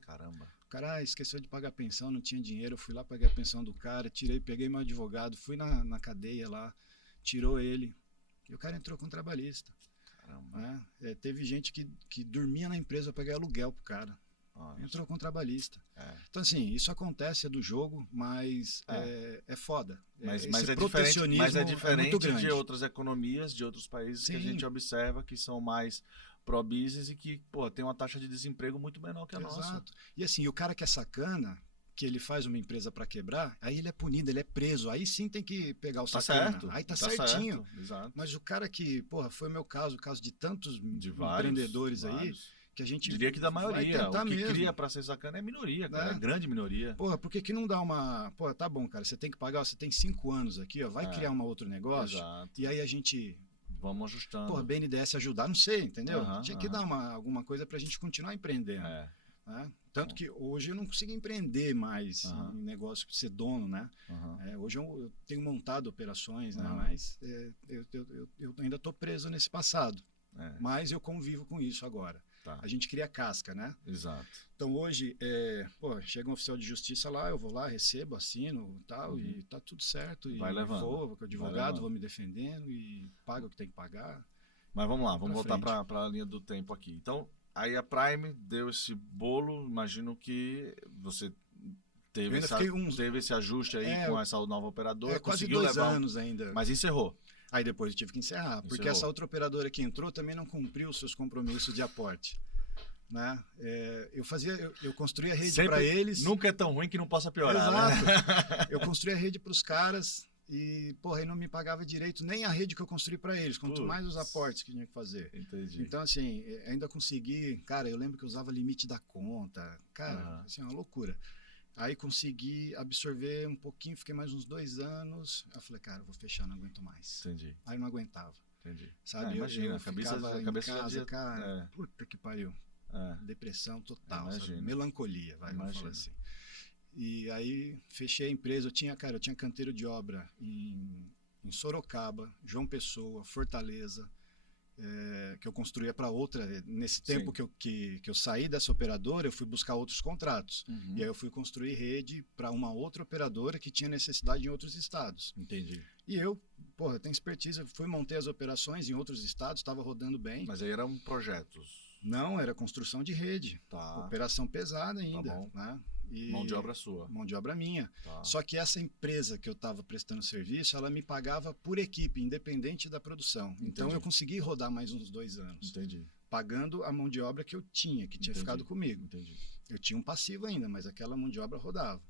Caramba. O cara esqueceu de pagar a pensão, não tinha dinheiro, eu fui lá, paguei a pensão do cara, peguei meu advogado, fui na cadeia lá, tirou ele, e o cara entrou com trabalhista. Caramba. Né? Teve gente que dormia na empresa, eu paguei aluguel pro cara. Entrou com trabalhista. Então, assim, isso acontece, é do jogo, mas é foda. Mas protecionismo é diferente muito grande. de outras economias, de outros países. Sim. Que a gente observa que são mais pró-business e que, pô, tem uma taxa de desemprego muito menor que a nossa. Exato. E assim, o cara que é sacana, que ele faz uma empresa para quebrar, aí ele é punido, ele é preso. Aí sim tem que pegar o sacana. Certo. Aí tá certinho. Certo. Exato. Mas o cara que, porra, foi o meu caso, o caso de tantos empreendedores aí, que a gente diria que da maioria. O que mesmo. cria para ser sacana é minoria, cara. É grande minoria. Porra, por que não dá uma... Porra, tá bom, cara, você tem que pagar, você tem 5 anos aqui, ó, vai criar um outro negócio. Exato. E aí a gente... Vamos ajustando. Porra, BNDES ajudar, não sei, entendeu? Tinha que dar alguma coisa pra gente continuar empreendendo. Né? Tanto que hoje eu não consigo empreender mais em negócio, ser dono, né? Hoje eu tenho montado operações, né? Mas eu ainda estou preso nesse passado. Mas eu convivo com isso agora. A gente cria casca, né? Exato. Então hoje, chega um oficial de justiça lá, eu vou lá, recebo, assino e tal, e tá tudo certo. Vai levando. Vou com o advogado, vou me defendendo e pago o que tem que pagar. Mas vamos lá, vamos voltar para a linha do tempo aqui. Então, aí a Prime deu esse bolo, imagino que você teve esse ajuste aí com essa nova operadora. Quase 2 anos ainda. Mas encerrou. Aí depois eu tive que encerrar, porque essa outra operadora que entrou também não cumpriu os seus compromissos de aporte. Né? Eu construía rede para eles. Nunca é tão ruim que não possa piorar. Exato. Né? Eu construía rede para os caras e, porra, ele não me pagava direito nem a rede que eu construí para eles, quanto mais os aportes que tinha que fazer. Entendi. Então, assim, ainda consegui. Cara, eu lembro que eu usava limite da conta. Cara, assim, uma loucura. Aí consegui absorver um pouquinho, fiquei mais uns 2 anos. Eu falei, cara, eu vou fechar, não aguento mais. Entendi. Aí não aguentava. Entendi. Sabe, imagina, eu ficava em casa, cara, puta que pariu. Depressão total, sabe? Melancolia, vamos falar assim. E aí fechei a empresa, eu tinha canteiro de obra em Sorocaba, João Pessoa, Fortaleza, que eu construía para outra. Nesse tempo que eu saí dessa operadora, eu fui buscar outros contratos. E aí eu fui construir rede para uma outra operadora que tinha necessidade em outros estados. Entendi. E eu, porra, tenho expertise, fui montei as operações em outros estados, estava rodando bem. Mas aí eram projetos? Não, era construção de rede. Operação pesada ainda. Tá bom. Né? E mão de obra sua. Mão de obra minha. Só que essa empresa que eu estava prestando serviço, ela me pagava por equipe, independente da produção. Entendi. Então eu consegui rodar mais uns 2 anos. Entendi. Pagando a mão de obra que eu tinha, que tinha ficado comigo. Entendi. Eu tinha um passivo ainda, mas aquela mão de obra rodava.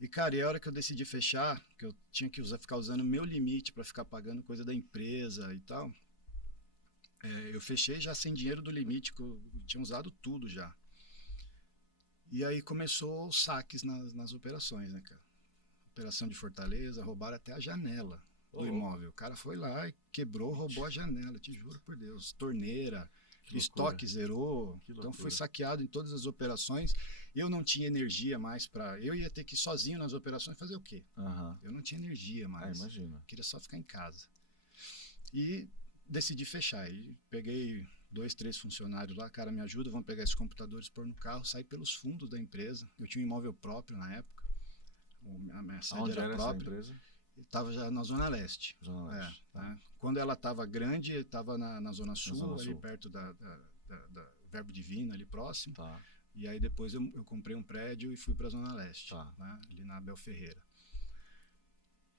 E, cara, e a hora que eu decidi fechar, que eu tinha que ficar usando meu limite para ficar pagando coisa da empresa e tal, eu fechei já sem dinheiro do limite, que eu tinha usado tudo já. E aí começou os saques nas operações, né, cara? Operação de Fortaleza, roubaram até a janela do imóvel. O cara foi lá e quebrou, roubou a janela, te juro por Deus. Torneira, estoque zerou. Então fui saqueado em todas as operações. Eu não tinha energia mais para... Eu ia ter que ir sozinho nas operações fazer o quê? Eu não tinha energia mais. Imagina. Queria só ficar em casa. E decidi fechar. E peguei 2, 3 funcionários lá, cara, me ajuda, vamos pegar esses computadores, pôr no carro, sair pelos fundos da empresa. Eu tinha um imóvel próprio na época. A minha sede era própria. Essa empresa? Estava já na Zona Leste. Zona Leste. Né? Quando ela estava grande, estava na Zona Sul, ali perto da Verbo Divino, ali próximo. E aí depois eu comprei um prédio e fui para a Zona Leste, Tá. né, ali na Abel Ferreira.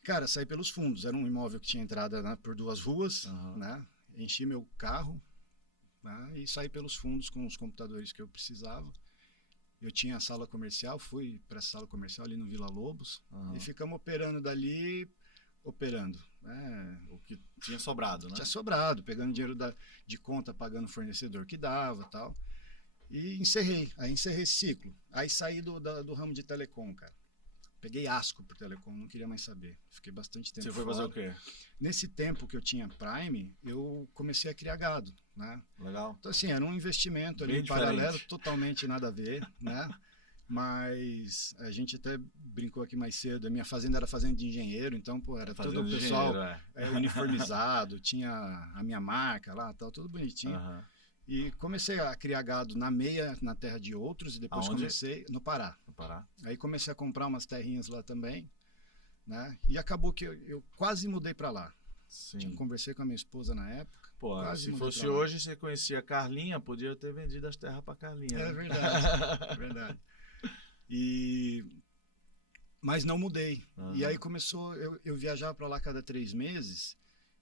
Cara, saí pelos fundos. Era um imóvel que tinha entrada, né, por 2 ruas, Aham. né? Enchi meu carro, né, e saí pelos fundos com os computadores que eu precisava. Eu tinha a sala comercial, fui para a sala comercial ali no Vila Lobos Aham. e ficamos operando dali, operando. Né? O que tinha sobrado, né? Tinha sobrado, pegando dinheiro de conta, pagando o fornecedor que dava, tal. E encerrei. Aí encerrei esse ciclo. Aí saí do ramo de telecom, cara. Peguei asco por telecom, não queria mais saber. Fiquei bastante tempo Você foi fora. fazer o quê? Nesse tempo que eu tinha Prime, eu comecei a criar gado, né? Legal? Então, assim, era um investimento ali Bem em paralelo, diferente. totalmente nada a ver, né? Mas a gente até brincou aqui mais cedo, a minha fazenda era fazenda de engenheiro, então, pô, era todo Fazendo o pessoal dinheiro, uniformizado, tinha a minha marca lá, tal, tudo bonitinho. Aham. E comecei a criar gado na meia, na terra de outros, e depois Aonde? comecei no Pará. No Pará? Aí comecei a comprar umas terrinhas lá também, né? E acabou que eu quase mudei para lá. Sim. Conversei com a minha esposa na época. Pô, quase se mudei fosse pra lá. hoje, você conhecia a Carlinha, podia ter vendido as terras pra Carlinha. É né? verdade, verdade. Mas não mudei. Aham. E aí começou, eu viajava para lá cada 3 meses,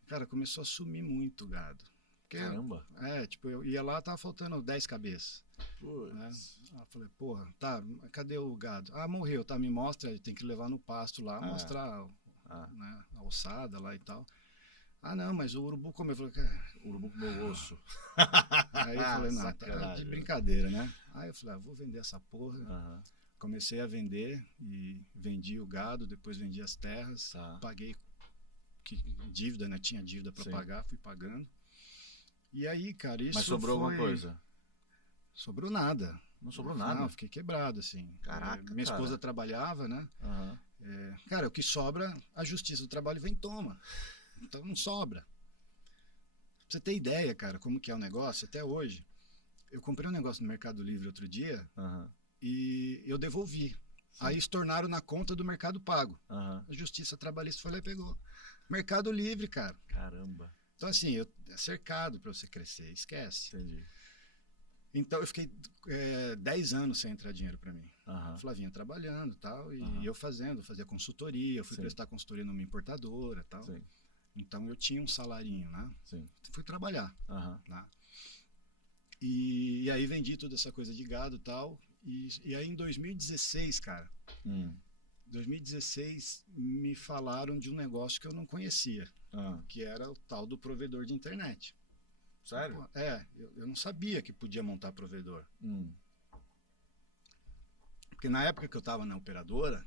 cara, começou a sumir muito gado. Porque, Caramba. tipo, eu ia lá, tava faltando 10 cabeças. Putz. Né? Aí eu falei, porra, tá, cadê o gado? Ah, morreu, tá, me mostra, tem que levar no pasto lá, mostrar Ah. né, a ossada lá e tal. Ah, não, mas o urubu comeu. Eu falei, cara, O urubu comeu osso. aí eu falei, não, tá Sacanagem. de brincadeira, né? Aí eu falei, vou vender essa porra. Aham. Comecei a vender e vendi o gado, depois vendi as terras, Tá. paguei dívida, né? Tinha dívida para Sim. pagar, fui pagando. E aí, cara, isso Mas sobrou alguma coisa? Sobrou nada. Não sobrou nada? Não, fiquei quebrado, assim. Caraca, minha cara. esposa trabalhava, né? Aham. Cara, o que sobra, a justiça do trabalho vem e toma. Então não sobra. Pra você ter ideia, cara, como que é o negócio, até hoje. Eu comprei um negócio no Mercado Livre outro dia Aham. e eu devolvi. Sim. Aí estornaram na conta do Mercado Pago. Aham. A Justiça Trabalhista foi lá e pegou. Mercado Livre, cara. Caramba. Então, assim, é cercado para você crescer, esquece. Entendi. Então, eu fiquei 10 anos sem entrar dinheiro para mim. Aham. Flavinha trabalhando e tal, e Aham. eu fazia consultoria, eu fui Sim. prestar consultoria numa importadora e tal. Sim. Então, eu tinha um salarinho, né? Sim. Fui trabalhar, Aham. né? E aí vendi toda essa coisa de gado e tal. E aí em 2016, cara, 2016 me falaram de um negócio que eu não conhecia, Ah. que era o tal do provedor de internet. Sério? Eu não sabia que podia montar provedor. Hum. Porque na época que eu estava na operadora,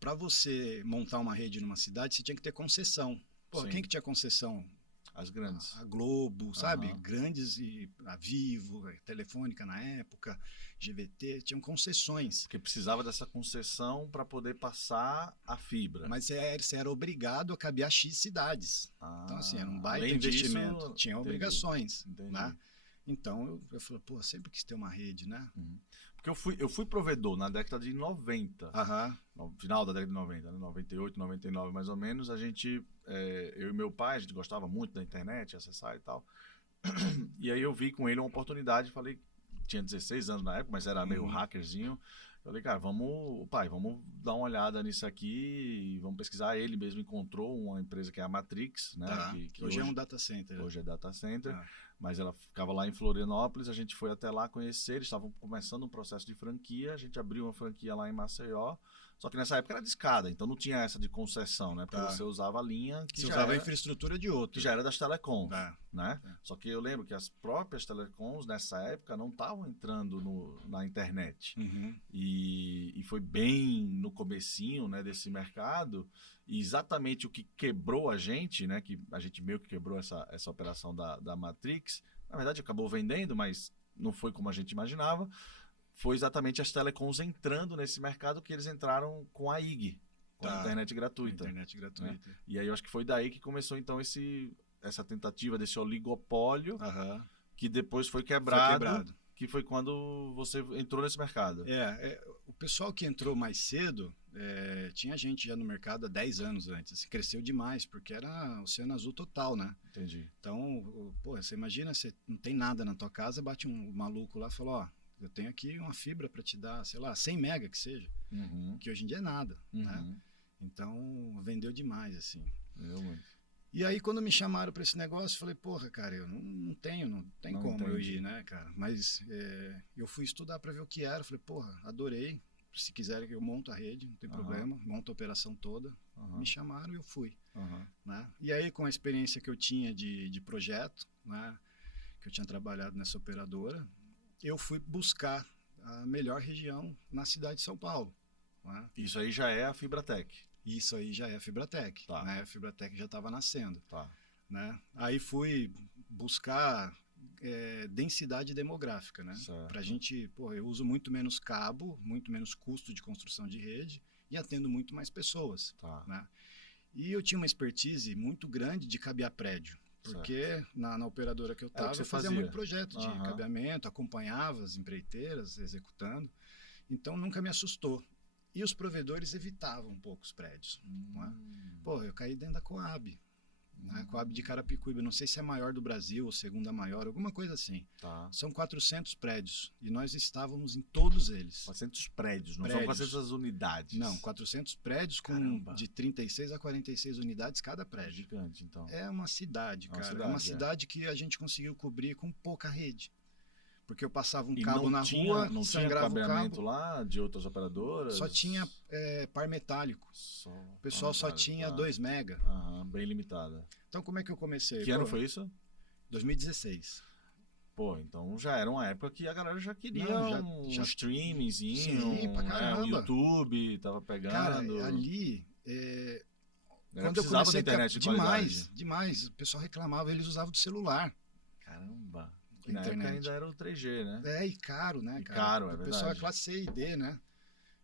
para você montar uma rede numa cidade, você tinha que ter concessão. Pô, Sim. quem que tinha concessão? As grandes. A Globo, sabe? Aham. Grandes, e a Vivo, a Telefônica na época, GVT, tinham concessões. Porque precisava dessa concessão para poder passar a fibra. Mas você era obrigado a caber a X cidades. Ah, Então, assim, era um baita além disso, investimento. Tinha entendi. obrigações. Entendi. Né? Então, eu falei, pô, sempre quis ter uma rede, né? Porque eu fui provedor na década de 90. Aham. No final da década de 90, né? 98, 99 mais ou menos, a gente, eu e meu pai, a gente gostava muito da internet, acessar e tal. E aí eu vi com ele uma oportunidade, falei, tinha 16 anos na época, mas era meio hackerzinho. Falei, cara, vamos dar uma olhada nisso aqui e vamos pesquisar. Ele mesmo encontrou uma empresa que é a Matrix, né? Tá. Que Hoje é um data center. hoje é data center, Ah. mas ela ficava lá em Florianópolis, a gente foi até lá conhecer, eles estavam começando um processo de franquia, a gente abriu uma franquia lá em Maceió, só que nessa época era de escada, então não tinha essa de concessão, né? Porque Tá. você usava a linha que Você já usava a era, infraestrutura de outro. que já era das telecoms, Tá. né? É. Só que eu lembro que as próprias telecoms nessa época não estavam entrando na internet. Uhum. E foi bem no comecinho, né, desse mercado, e exatamente o que quebrou a gente, né, que a gente meio que quebrou essa operação da Matrix, na verdade acabou vendendo, mas não foi como a gente imaginava, foi exatamente as telecoms entrando nesse mercado, que eles entraram com a IG, com a Tá. internet gratuita. Internet gratuita. E aí eu acho que foi daí que começou então essa tentativa desse oligopólio, Aham. que depois foi Foi quebrado, quebrado. que foi quando você entrou nesse mercado. O pessoal que entrou mais cedo, tinha gente já no mercado há 10 anos antes. Assim, cresceu demais, porque era oceano azul total, né? Entendi. Então, pô, você imagina, você não tem nada na tua casa, bate um maluco lá e fala, ó, eu tenho aqui uma fibra para te dar, sei lá, 100 mega que seja, que hoje em dia é nada, né? Então, vendeu demais, assim. E aí, quando me chamaram para esse negócio, eu falei, porra, cara, eu não tem como eu ir, né, cara? Mas eu fui estudar para ver o que era, falei, porra, adorei. Se quiserem eu monto a rede, não tem problema, monto a operação toda. Me chamaram e eu fui. Né? E aí, com a experiência que eu tinha de projeto, né, que eu tinha trabalhado nessa operadora, eu fui buscar a melhor região na cidade de São Paulo. Né? Isso aí já é a Fibratec. Isso aí já é a Fibratec. Tá. Né? A Fibratec já estava nascendo. Tá. Né? Aí fui buscar densidade demográfica, né? Pra gente, eu uso muito menos cabo, muito menos custo de construção de rede e atendo muito mais pessoas, né? E eu tinha uma expertise muito grande de cabear prédio, porque na operadora que eu estava, eu fazia muito projeto de cabeamento, acompanhava as empreiteiras executando, então nunca me assustou. E os provedores evitavam um pouco os prédios. Né? Eu caí dentro da Coab. A Coab de Carapicuíba, não sei se é a maior do Brasil ou segunda maior, alguma coisa assim. São 400 prédios e nós estávamos em todos eles. 400 prédios, não são 400 unidades. Não, 400 prédios com de 36 a 46 unidades cada prédio. Gigante, então. É uma cidade, cara. É uma cidade que a gente conseguiu cobrir com pouca rede. Porque eu passava um cabo na rua, não sangrava tinha cabeamento o cabo. lá de outras operadoras? Só tinha par metálico. O pessoal só tinha 2 mega. Bem limitada. Então como é que eu comecei? Que ano foi isso? 2016. Pô, então já era uma época que a galera já queria um streamingzinho, sim, pra caramba. Um YouTube, tava pegando. Cara, ali... quando eu comecei a internet de qualidade. Demais. O pessoal reclamava, eles usavam do celular. Caramba. Que na época ainda era o 3G, né? E caro, né, cara? Caro, é verdade. O pessoal é classe C e D, né?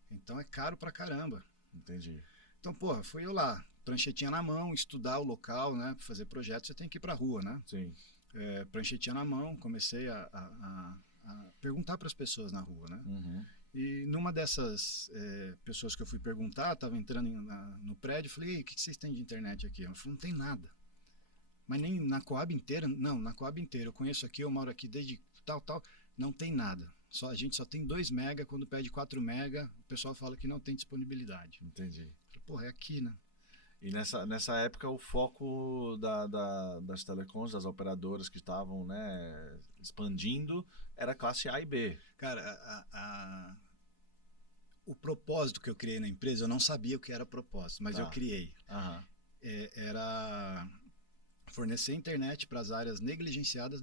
Então é caro pra caramba. Entendi. Então, fui eu lá, pranchetinha na mão, estudar o local, né? Pra fazer projeto, você tem que ir pra rua, né? Sim. Pranchetinha na mão, comecei a perguntar para as pessoas na rua, né? E numa dessas pessoas que eu fui perguntar, estava entrando no prédio, falei, ei, o que vocês têm de internet aqui? Ela falou, não tem nada. Mas nem na Coab inteira? Não, na Coab inteira. Eu conheço aqui, eu moro aqui desde tal. Não tem nada. A gente só tem 2 mega, quando pede 4 mega, o pessoal fala que não tem disponibilidade. Entendi. Eu falei, é aqui, né? E nessa época o foco das telecoms, das operadoras que estavam, né, expandindo, era classe A e B. Cara, o propósito que eu criei na empresa, eu não sabia o que era propósito, mas eu criei. Era fornecer internet para as áreas negligenciadas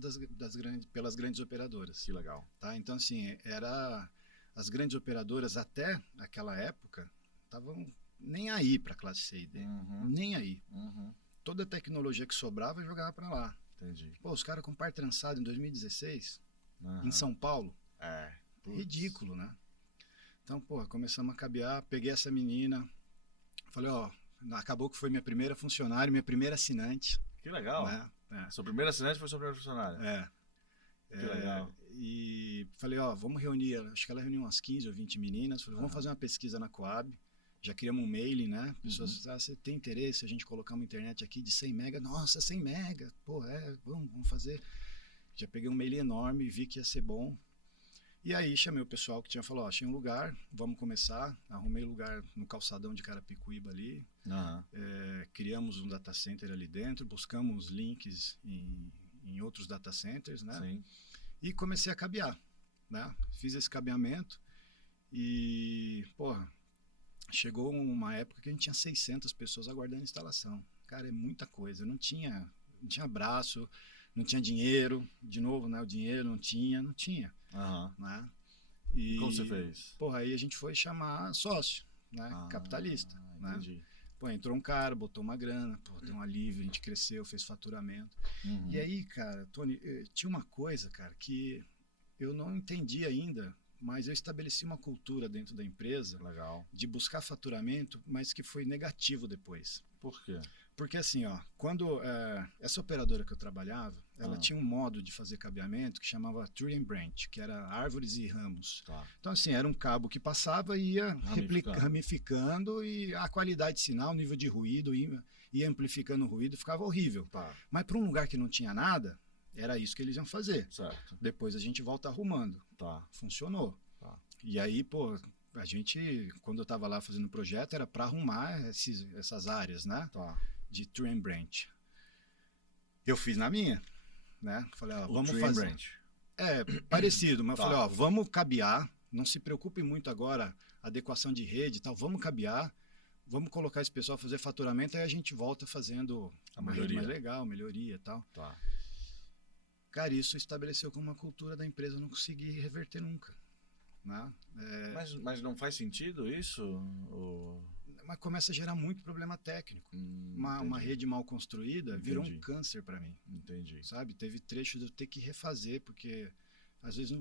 pelas grandes operadoras. Que legal. Tá? Então, assim, as grandes operadoras até aquela época estavam nem aí para a classe C e D. Nem aí. Toda a tecnologia que sobrava eu jogava para lá. Entendi. Os caras com par trançado em 2016, em São Paulo. Ridículo, né? Então, começamos a cabear, peguei essa menina, falei, acabou que foi minha primeira funcionária, minha primeira assinante. Que legal. Né? Sua primeira assinante foi sua primeira funcionária. Que legal. E falei, vamos reunir, acho que ela reuniu umas 15 ou 20 meninas, falei, vamos fazer uma pesquisa na Coab. Já criamos um mailing, né? Pessoas falaram, você tem interesse a gente colocar uma internet aqui de 100 mega? Nossa, 100 mega, vamos fazer. Já peguei um mailing enorme, vi que ia ser bom. E aí chamei o pessoal que tinha falado, achei um lugar, vamos começar. Arrumei lugar no calçadão de Carapicuíba ali. Criamos um data center ali dentro, buscamos links em outros data centers, né? Sim. E comecei a cabear, né? Fiz esse cabeamento e, chegou uma época que a gente tinha 600 pessoas aguardando a instalação. Cara, é muita coisa. Não tinha braço, não tinha dinheiro. De novo, né? O dinheiro não tinha. Né? E como você fez? Aí a gente foi chamar sócio, né? Capitalista. Entendi. Né? Entrou um cara, botou uma grana, deu um alívio, a gente cresceu, fez faturamento. E aí, cara, Tony, tinha uma coisa, cara, que eu não entendi ainda, mas eu estabeleci uma cultura dentro da empresa de buscar faturamento, mas que foi negativo depois. Por quê? Porque assim, quando essa operadora que eu trabalhava, ela tinha um modo de fazer cabeamento que chamava tree and branch, que era árvores e ramos. Então assim, era um cabo que passava e ia ramificando e a qualidade de sinal, o nível de ruído, ia amplificando o ruído, ficava horrível. Mas para um lugar que não tinha nada, era isso que eles iam fazer. Certo. Depois a gente volta arrumando. Tá. Funcionou. Tá. E aí, pô, a gente, quando eu estava lá fazendo o projeto, era para arrumar essas áreas, né? Tá. De Tree and Branch. Eu fiz na minha, né? Falei, ó, O vamos Tree and fazer. Branch. Parecido, mas eu Tá. falei, ó, vamos cabear, não se preocupe muito agora, adequação de rede e tal, vamos cabear, vamos colocar esse pessoal a fazer faturamento, aí a gente volta fazendo A uma rede melhoria. mais legal, melhoria e tal. Tá. Cara, isso estabeleceu como uma cultura da empresa, eu não consegui reverter nunca, né? Mas não faz sentido isso? Ou... Mas começa a gerar muito problema técnico. Uma entendi. rede mal construída virou um Entendi. câncer para mim, Entendi. sabe? Teve trechos de eu ter que refazer, porque às vezes o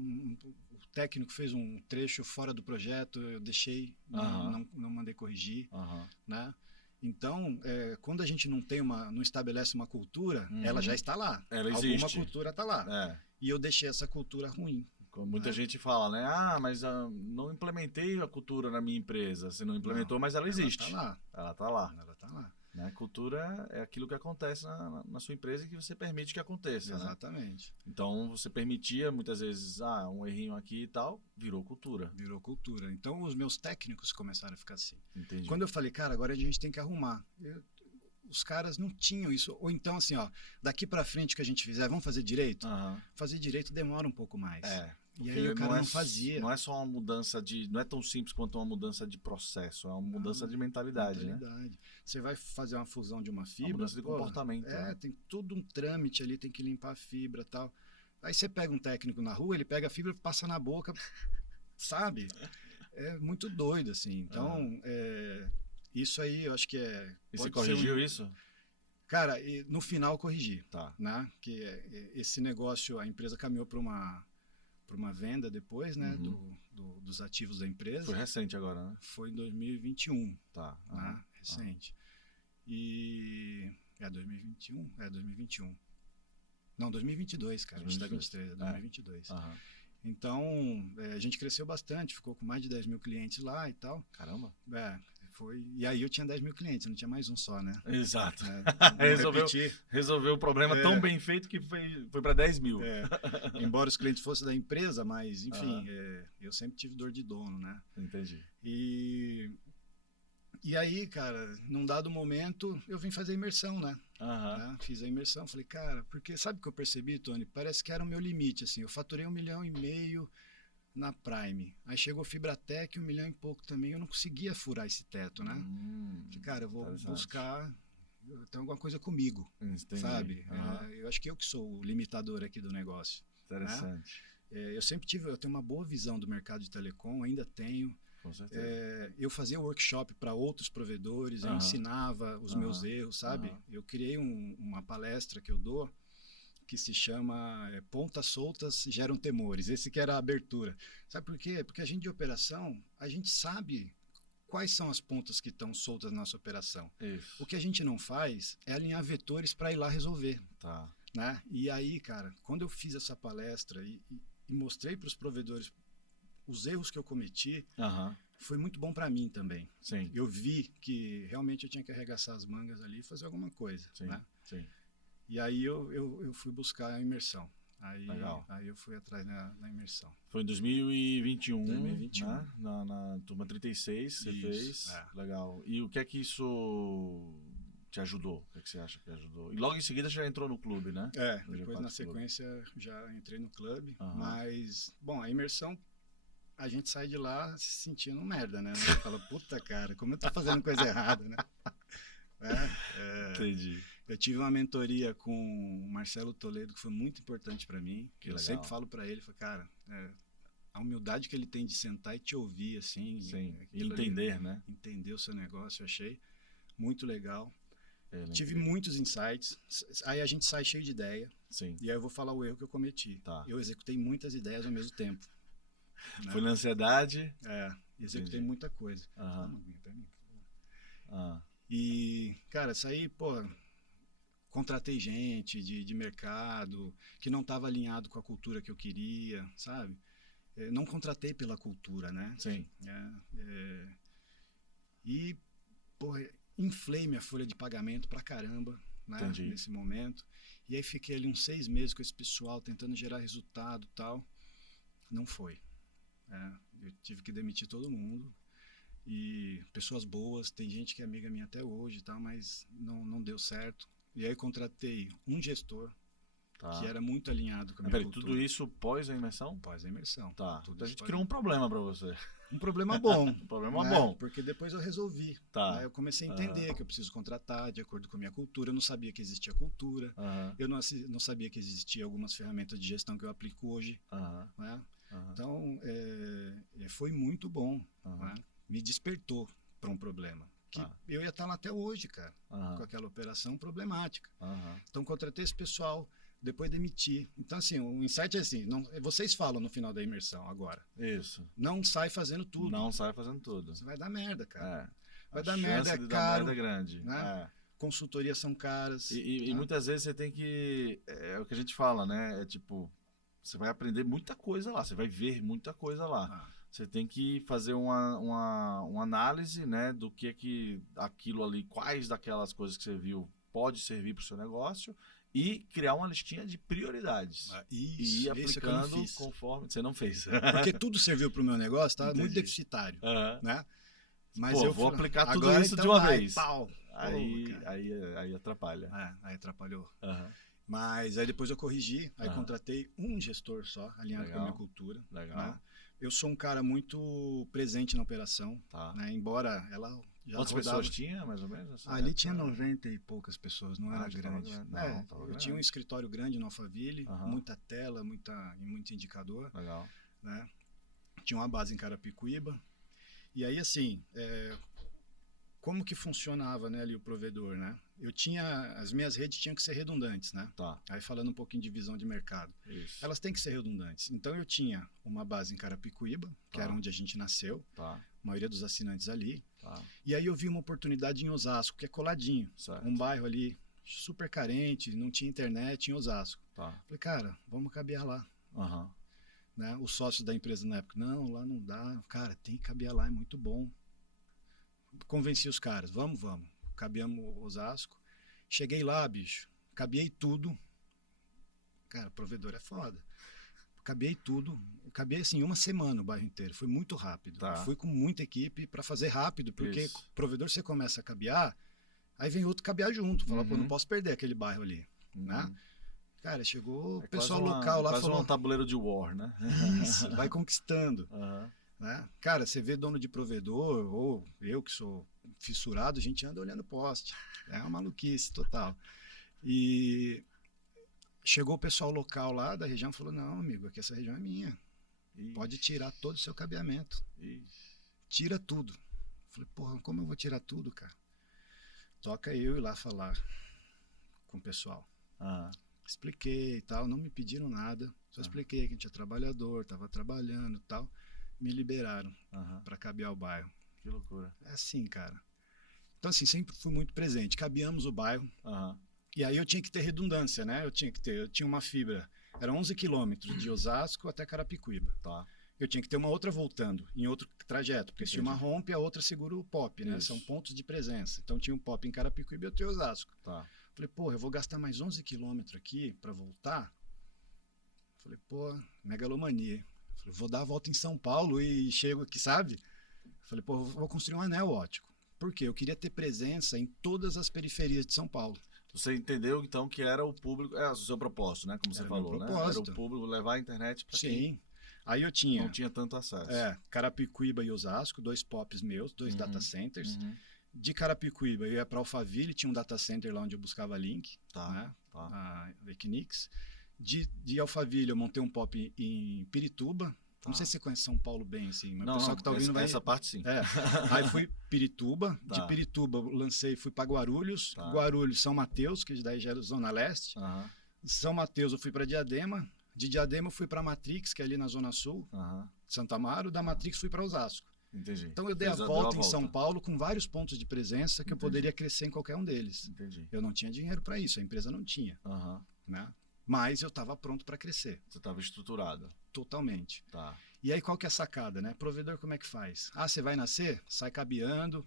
técnico fez um trecho fora do projeto, eu deixei, não mandei corrigir, Aham. né? Então, quando a gente não estabelece uma cultura, ela já está lá. Ela Alguma existe. cultura está lá. É. E eu deixei essa cultura ruim. Como muita gente fala, né? Ah, mas não implementei a cultura na minha empresa. Você não implementou, mas ela existe. Ela Ela tá lá. está lá. Né? Cultura é aquilo que acontece na sua empresa e que você permite que aconteça. Né? Exatamente. Então, você permitia, muitas vezes, um errinho aqui e tal, virou cultura. Virou cultura. Então, os meus técnicos começaram a ficar assim. Entendi. Quando eu falei, cara, agora a gente tem que arrumar. Os caras não tinham isso. Ou então, assim, ó, daqui pra frente que a gente fizer, vamos fazer direito? Aham. Fazer direito demora um pouco mais. E aí Porque o cara não fazia. Não é só uma mudança de... Não é tão simples quanto uma mudança de processo. É uma mudança de mentalidade, né? Você vai fazer uma fusão de uma fibra. Uma mudança de comportamento. Né? Tem todo um trâmite ali, tem que limpar a fibra e tal. Aí você pega um técnico na rua, ele pega a fibra e passa na boca, sabe? É muito doido, assim. Então, isso aí eu acho que é... E você corrigiu isso? Cara, no final eu corrigi. Tá. Né? Que esse negócio, a empresa caminhou para uma venda depois, né? Dos ativos da empresa. Foi recente agora, né? Foi em 2021. Tá. Né? Recente. E... 2021? 2021. Não, 2022, cara. 2023, 2022. Então, a gente cresceu bastante, ficou com mais de 10 mil clientes lá e tal. Caramba. E aí eu tinha 10 mil clientes, não tinha mais um só, né? Exato. Resolveu o problema tão bem feito que foi para 10 mil. Embora os clientes fossem da empresa, mas, enfim, eu sempre tive dor de dono, né? Entendi. E aí, cara, num dado momento, eu vim fazer imersão, né? Né? Fiz a imersão, falei, cara, porque sabe o que eu percebi, Tony? Parece que era o meu limite, assim. Eu faturei 1,5 milhão na Prime. Aí chegou Fibratec, 1 milhão e pouco também. Eu não conseguia furar esse teto, né? Falei, cara, eu vou buscar... Tem alguma coisa comigo, sabe? Eu acho que eu que sou o limitador aqui do negócio. Interessante. Né? Eu tenho uma boa visão do mercado de telecom, ainda tenho. Com certeza. Eu fazia workshop para outros provedores, eu ensinava os meus erros, sabe? Eu criei uma palestra que eu dou que se chama Pontas Soltas Geram Temores. Esse que era a abertura. Sabe por quê? Porque a gente de operação, a gente sabe quais são as pontas que estão soltas na nossa operação. Isso. O que a gente não faz é alinhar vetores para ir lá resolver. Tá. Né? E aí, cara, quando eu fiz essa palestra e mostrei para os provedores os erros que eu cometi, foi muito bom para mim também. Sim. Eu vi que realmente eu tinha que arregaçar as mangas ali e fazer alguma coisa. Sim. Né? Sim. E aí eu fui buscar a imersão. Legal. Aí eu fui atrás na imersão. Foi em 2021, 2021. Né? Na turma 36 você fez. Legal. E o que é que isso te ajudou? O que é que você acha que ajudou? E logo em seguida já entrou no clube, né? Depois na sequência já entrei no clube. Mas, bom, a imersão, a gente sai de lá se sentindo merda, né? Você fala, puta cara, como eu tô fazendo coisa errada, né? Entendi. Eu tive uma mentoria com o Marcelo Toledo que foi muito importante para mim. Que eu legal. Sempre falo para ele, cara, a humildade que ele tem de sentar e te ouvir, assim. Sim, e entender, ali, né? Entender o seu negócio, eu achei muito legal. Tive incrível. Muitos insights. Aí a gente sai cheio de ideia. Sim. E aí eu vou falar o erro que eu cometi. Tá. Eu executei muitas ideias ao mesmo tempo. Foi na ansiedade? Executei muita coisa. E, cara, saí, contratei gente de mercado que não estava alinhado com a cultura que eu queria, sabe? Não contratei pela cultura, né? Sim. E, inflei minha folha de pagamento pra caramba, né? Nesse momento. E aí fiquei ali uns 6 meses com esse pessoal, tentando gerar resultado e tal. Não foi. Eu tive que demitir todo mundo. E pessoas boas, tem gente que é amiga minha até hoje, tá? Mas não deu certo. E aí contratei um gestor que era muito alinhado com a minha cultura. Tudo isso pós a imersão? Pós a imersão. Tá. Tudo Então a isso gente criou um problema para você. Um problema bom. Um problema né? bom. Porque depois eu resolvi. Tá. Né? Eu comecei a entender que eu preciso contratar de acordo com a minha cultura. Eu não sabia que existia cultura. Eu não sabia que existia algumas ferramentas de gestão que eu aplico hoje. Né? Então, foi muito bom. Né? Me despertou para um problema. Que eu ia estar lá até hoje, cara, com aquela operação problemática. Então, contratei esse pessoal, depois demiti. Então, assim, o insight é assim, vocês falam no final da imersão agora. Isso. Não sai fazendo tudo. Não sai fazendo tudo. Você vai dar merda, cara. Vai dar merda, é caro. Dar merda é grande. Né? Consultorias são caras. E muitas vezes você tem que... É o que a gente fala, né? É tipo, você vai aprender muita coisa lá, você vai ver muita coisa lá. Você tem que fazer uma análise, né, do que aquilo ali, quais daquelas coisas que você viu pode servir para o seu negócio e criar uma listinha de prioridades. Isso, e ir aplicando conforme... Você não fez. Porque tudo serviu para o meu negócio, estava muito deficitário. Né? Mas eu vou aplicar tudo isso então, de uma vez. Pau. Aí atrapalha. Aí atrapalhou. Mas aí depois eu corrigi, aí contratei um gestor só, alinhado com a minha cultura. Legal. Né? Eu sou um cara muito presente na operação, né? Embora ela já Quantas rodava... pessoas tinha, mais ou menos? Ali tinha 90 e poucas pessoas, não era grande. Não, eu tinha um escritório grande no Alphaville, muita tela, muito indicador. Legal. Né? Tinha uma base em Carapicuíba. E aí, assim, como que funcionava, né, ali o provedor, né? As minhas redes tinham que ser redundantes, né? Aí falando um pouquinho de visão de mercado. Isso. Elas têm que ser redundantes. Então eu tinha uma base em Carapicuíba, que era onde a gente nasceu, a maioria dos assinantes ali. E aí eu vi uma oportunidade em Osasco, que é coladinho. Certo. Um bairro ali super carente, não tinha internet em Osasco. Falei, cara, vamos cabear lá. Né? Os sócios da empresa na época, não, lá não dá. Cara, tem que cabear lá, é muito bom. Convenci os caras, vamos. Cabeamos Osasco. Cheguei lá, bicho, cabeei tudo. Cara, provedor é foda. Cabeei tudo. Cabeei assim, uma semana o bairro inteiro. Foi muito rápido. Fui com muita equipe para fazer rápido, porque provedor você começa a cabear, aí vem outro cabear junto. Fala, pô, não posso perder aquele bairro ali. Né? Cara, chegou o pessoal local lá. Falou um tabuleiro de war, né? Isso, vai conquistando. Né? Cara, você vê dono de provedor, ou eu que sou fissurado, a gente anda olhando poste. É uma maluquice total. E chegou o pessoal local lá da região e falou, não, amigo, aqui essa região é minha. Pode tirar todo o seu cabeamento. Tira tudo. Falei, porra, como eu vou tirar tudo, cara? Toca eu ir lá falar com o pessoal. Expliquei e tal, não me pediram nada. Só expliquei que a gente é trabalhador, estava trabalhando e tal. Me liberaram para cabear o bairro. Que loucura. É assim, cara. Então, assim, sempre fui muito presente. Cabeamos o bairro. E aí eu tinha que ter redundância, né? Eu tinha uma fibra. Era 11 quilômetros de Osasco até Carapicuíba. Eu tinha que ter uma outra voltando, em outro trajeto. Porque se uma rompe, a outra segura o pop, né? Isso. São pontos de presença. Então tinha um pop em Carapicuíba e outro em Osasco. Falei, pô, eu vou gastar mais 11 quilômetros aqui para voltar? Falei, pô, megalomania. Falei, vou dar a volta em São Paulo e chego aqui, sabe? Falei, pô, vou construir um anel óptico. Por quê? Eu queria ter presença em todas as periferias de São Paulo. Você entendeu, então, que era o público... o seu propósito, né? Como você falou, né? Era o público levar a internet para quem... Aí eu tinha... Não tinha tanto acesso. Carapicuíba e Osasco, 2 POPs meus, 2 data centers. De Carapicuíba, eu ia para Alphaville, tinha um data center lá onde eu buscava link, né? A Equinix. De Alphaville, eu montei um POP em Pirituba. Não sei se você conhece São Paulo bem, assim, mas o pessoal que tá ouvindo vai... Essa parte sim. Aí fui Pirituba, de Pirituba fui para Guarulhos, Guarulhos, São Mateus, que daí já era Zona Leste. São Mateus eu fui para Diadema, de Diadema eu fui para Matrix, que é ali na Zona Sul, Santa Amaro, da Matrix fui para Osasco. Entendi. Então eu dei a volta em São Paulo com vários pontos de presença que eu poderia crescer em qualquer um deles. Eu não tinha dinheiro para isso, a empresa não tinha. Né? Mas eu estava pronto para crescer. Você estava estruturado. Totalmente. E aí qual que é a sacada, né? Provedor como é que faz? Você vai nascer? Sai cabeando,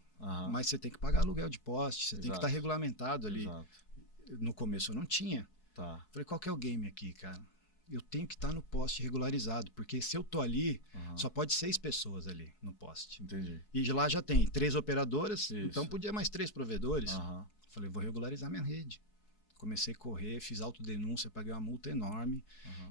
mas você tem que pagar aluguel de poste, você tem que estar regulamentado ali. No começo eu não tinha. Tá. Falei, qual que é o game aqui, cara? Eu tenho que estar no poste regularizado, porque se eu tô ali, só pode 6 pessoas ali no poste. Entendi. E de lá já tem 3 operadoras, Isso. então podia mais 3 provedores. Falei, vou regularizar minha rede. Comecei a correr, fiz autodenúncia, paguei uma multa enorme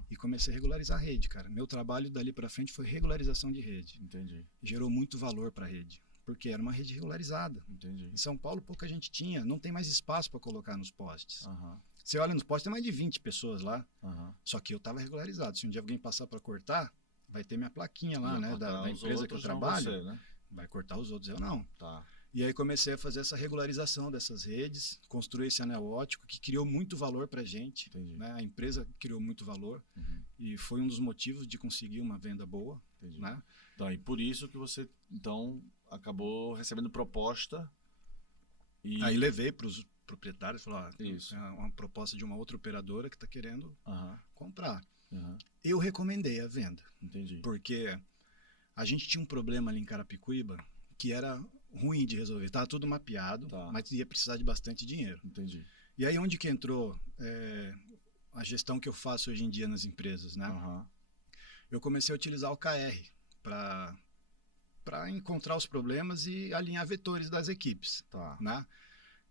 e comecei a regularizar a rede, cara. Meu trabalho dali para frente foi regularização de rede. Entendi. Gerou muito valor para a rede, porque era uma rede regularizada. Entendi. Em São Paulo pouca gente tinha, não tem mais espaço para colocar nos postes. Aham. Você olha nos postes, tem mais de 20 pessoas lá. Aham. Só que eu estava regularizado. Se um dia alguém passar para cortar, vai ter minha plaquinha lá, Ia né, cortar da os empresa que eu outros, não trabalho. você, né? Vai cortar os outros, eu não. Tá. E aí comecei a fazer essa regularização dessas redes, construir esse anel óptico que criou muito valor para a gente. Entendi. Né? A empresa criou muito valor e foi um dos motivos de conseguir uma venda boa. Entendi. Né? Então, e por isso que você, então, acabou recebendo proposta e... Aí levei para os proprietários, falou, Isso. é uma proposta de uma outra operadora que está querendo comprar. Eu recomendei a venda, Entendi. porque a gente tinha um problema ali em Carapicuíba que era ruim de resolver. Estava tudo mapeado, mas ia precisar de bastante dinheiro. Entendi. E aí onde que entrou a gestão que eu faço hoje em dia nas empresas, né? Eu comecei a utilizar o KR para encontrar os problemas e alinhar vetores das equipes. Tá. Né?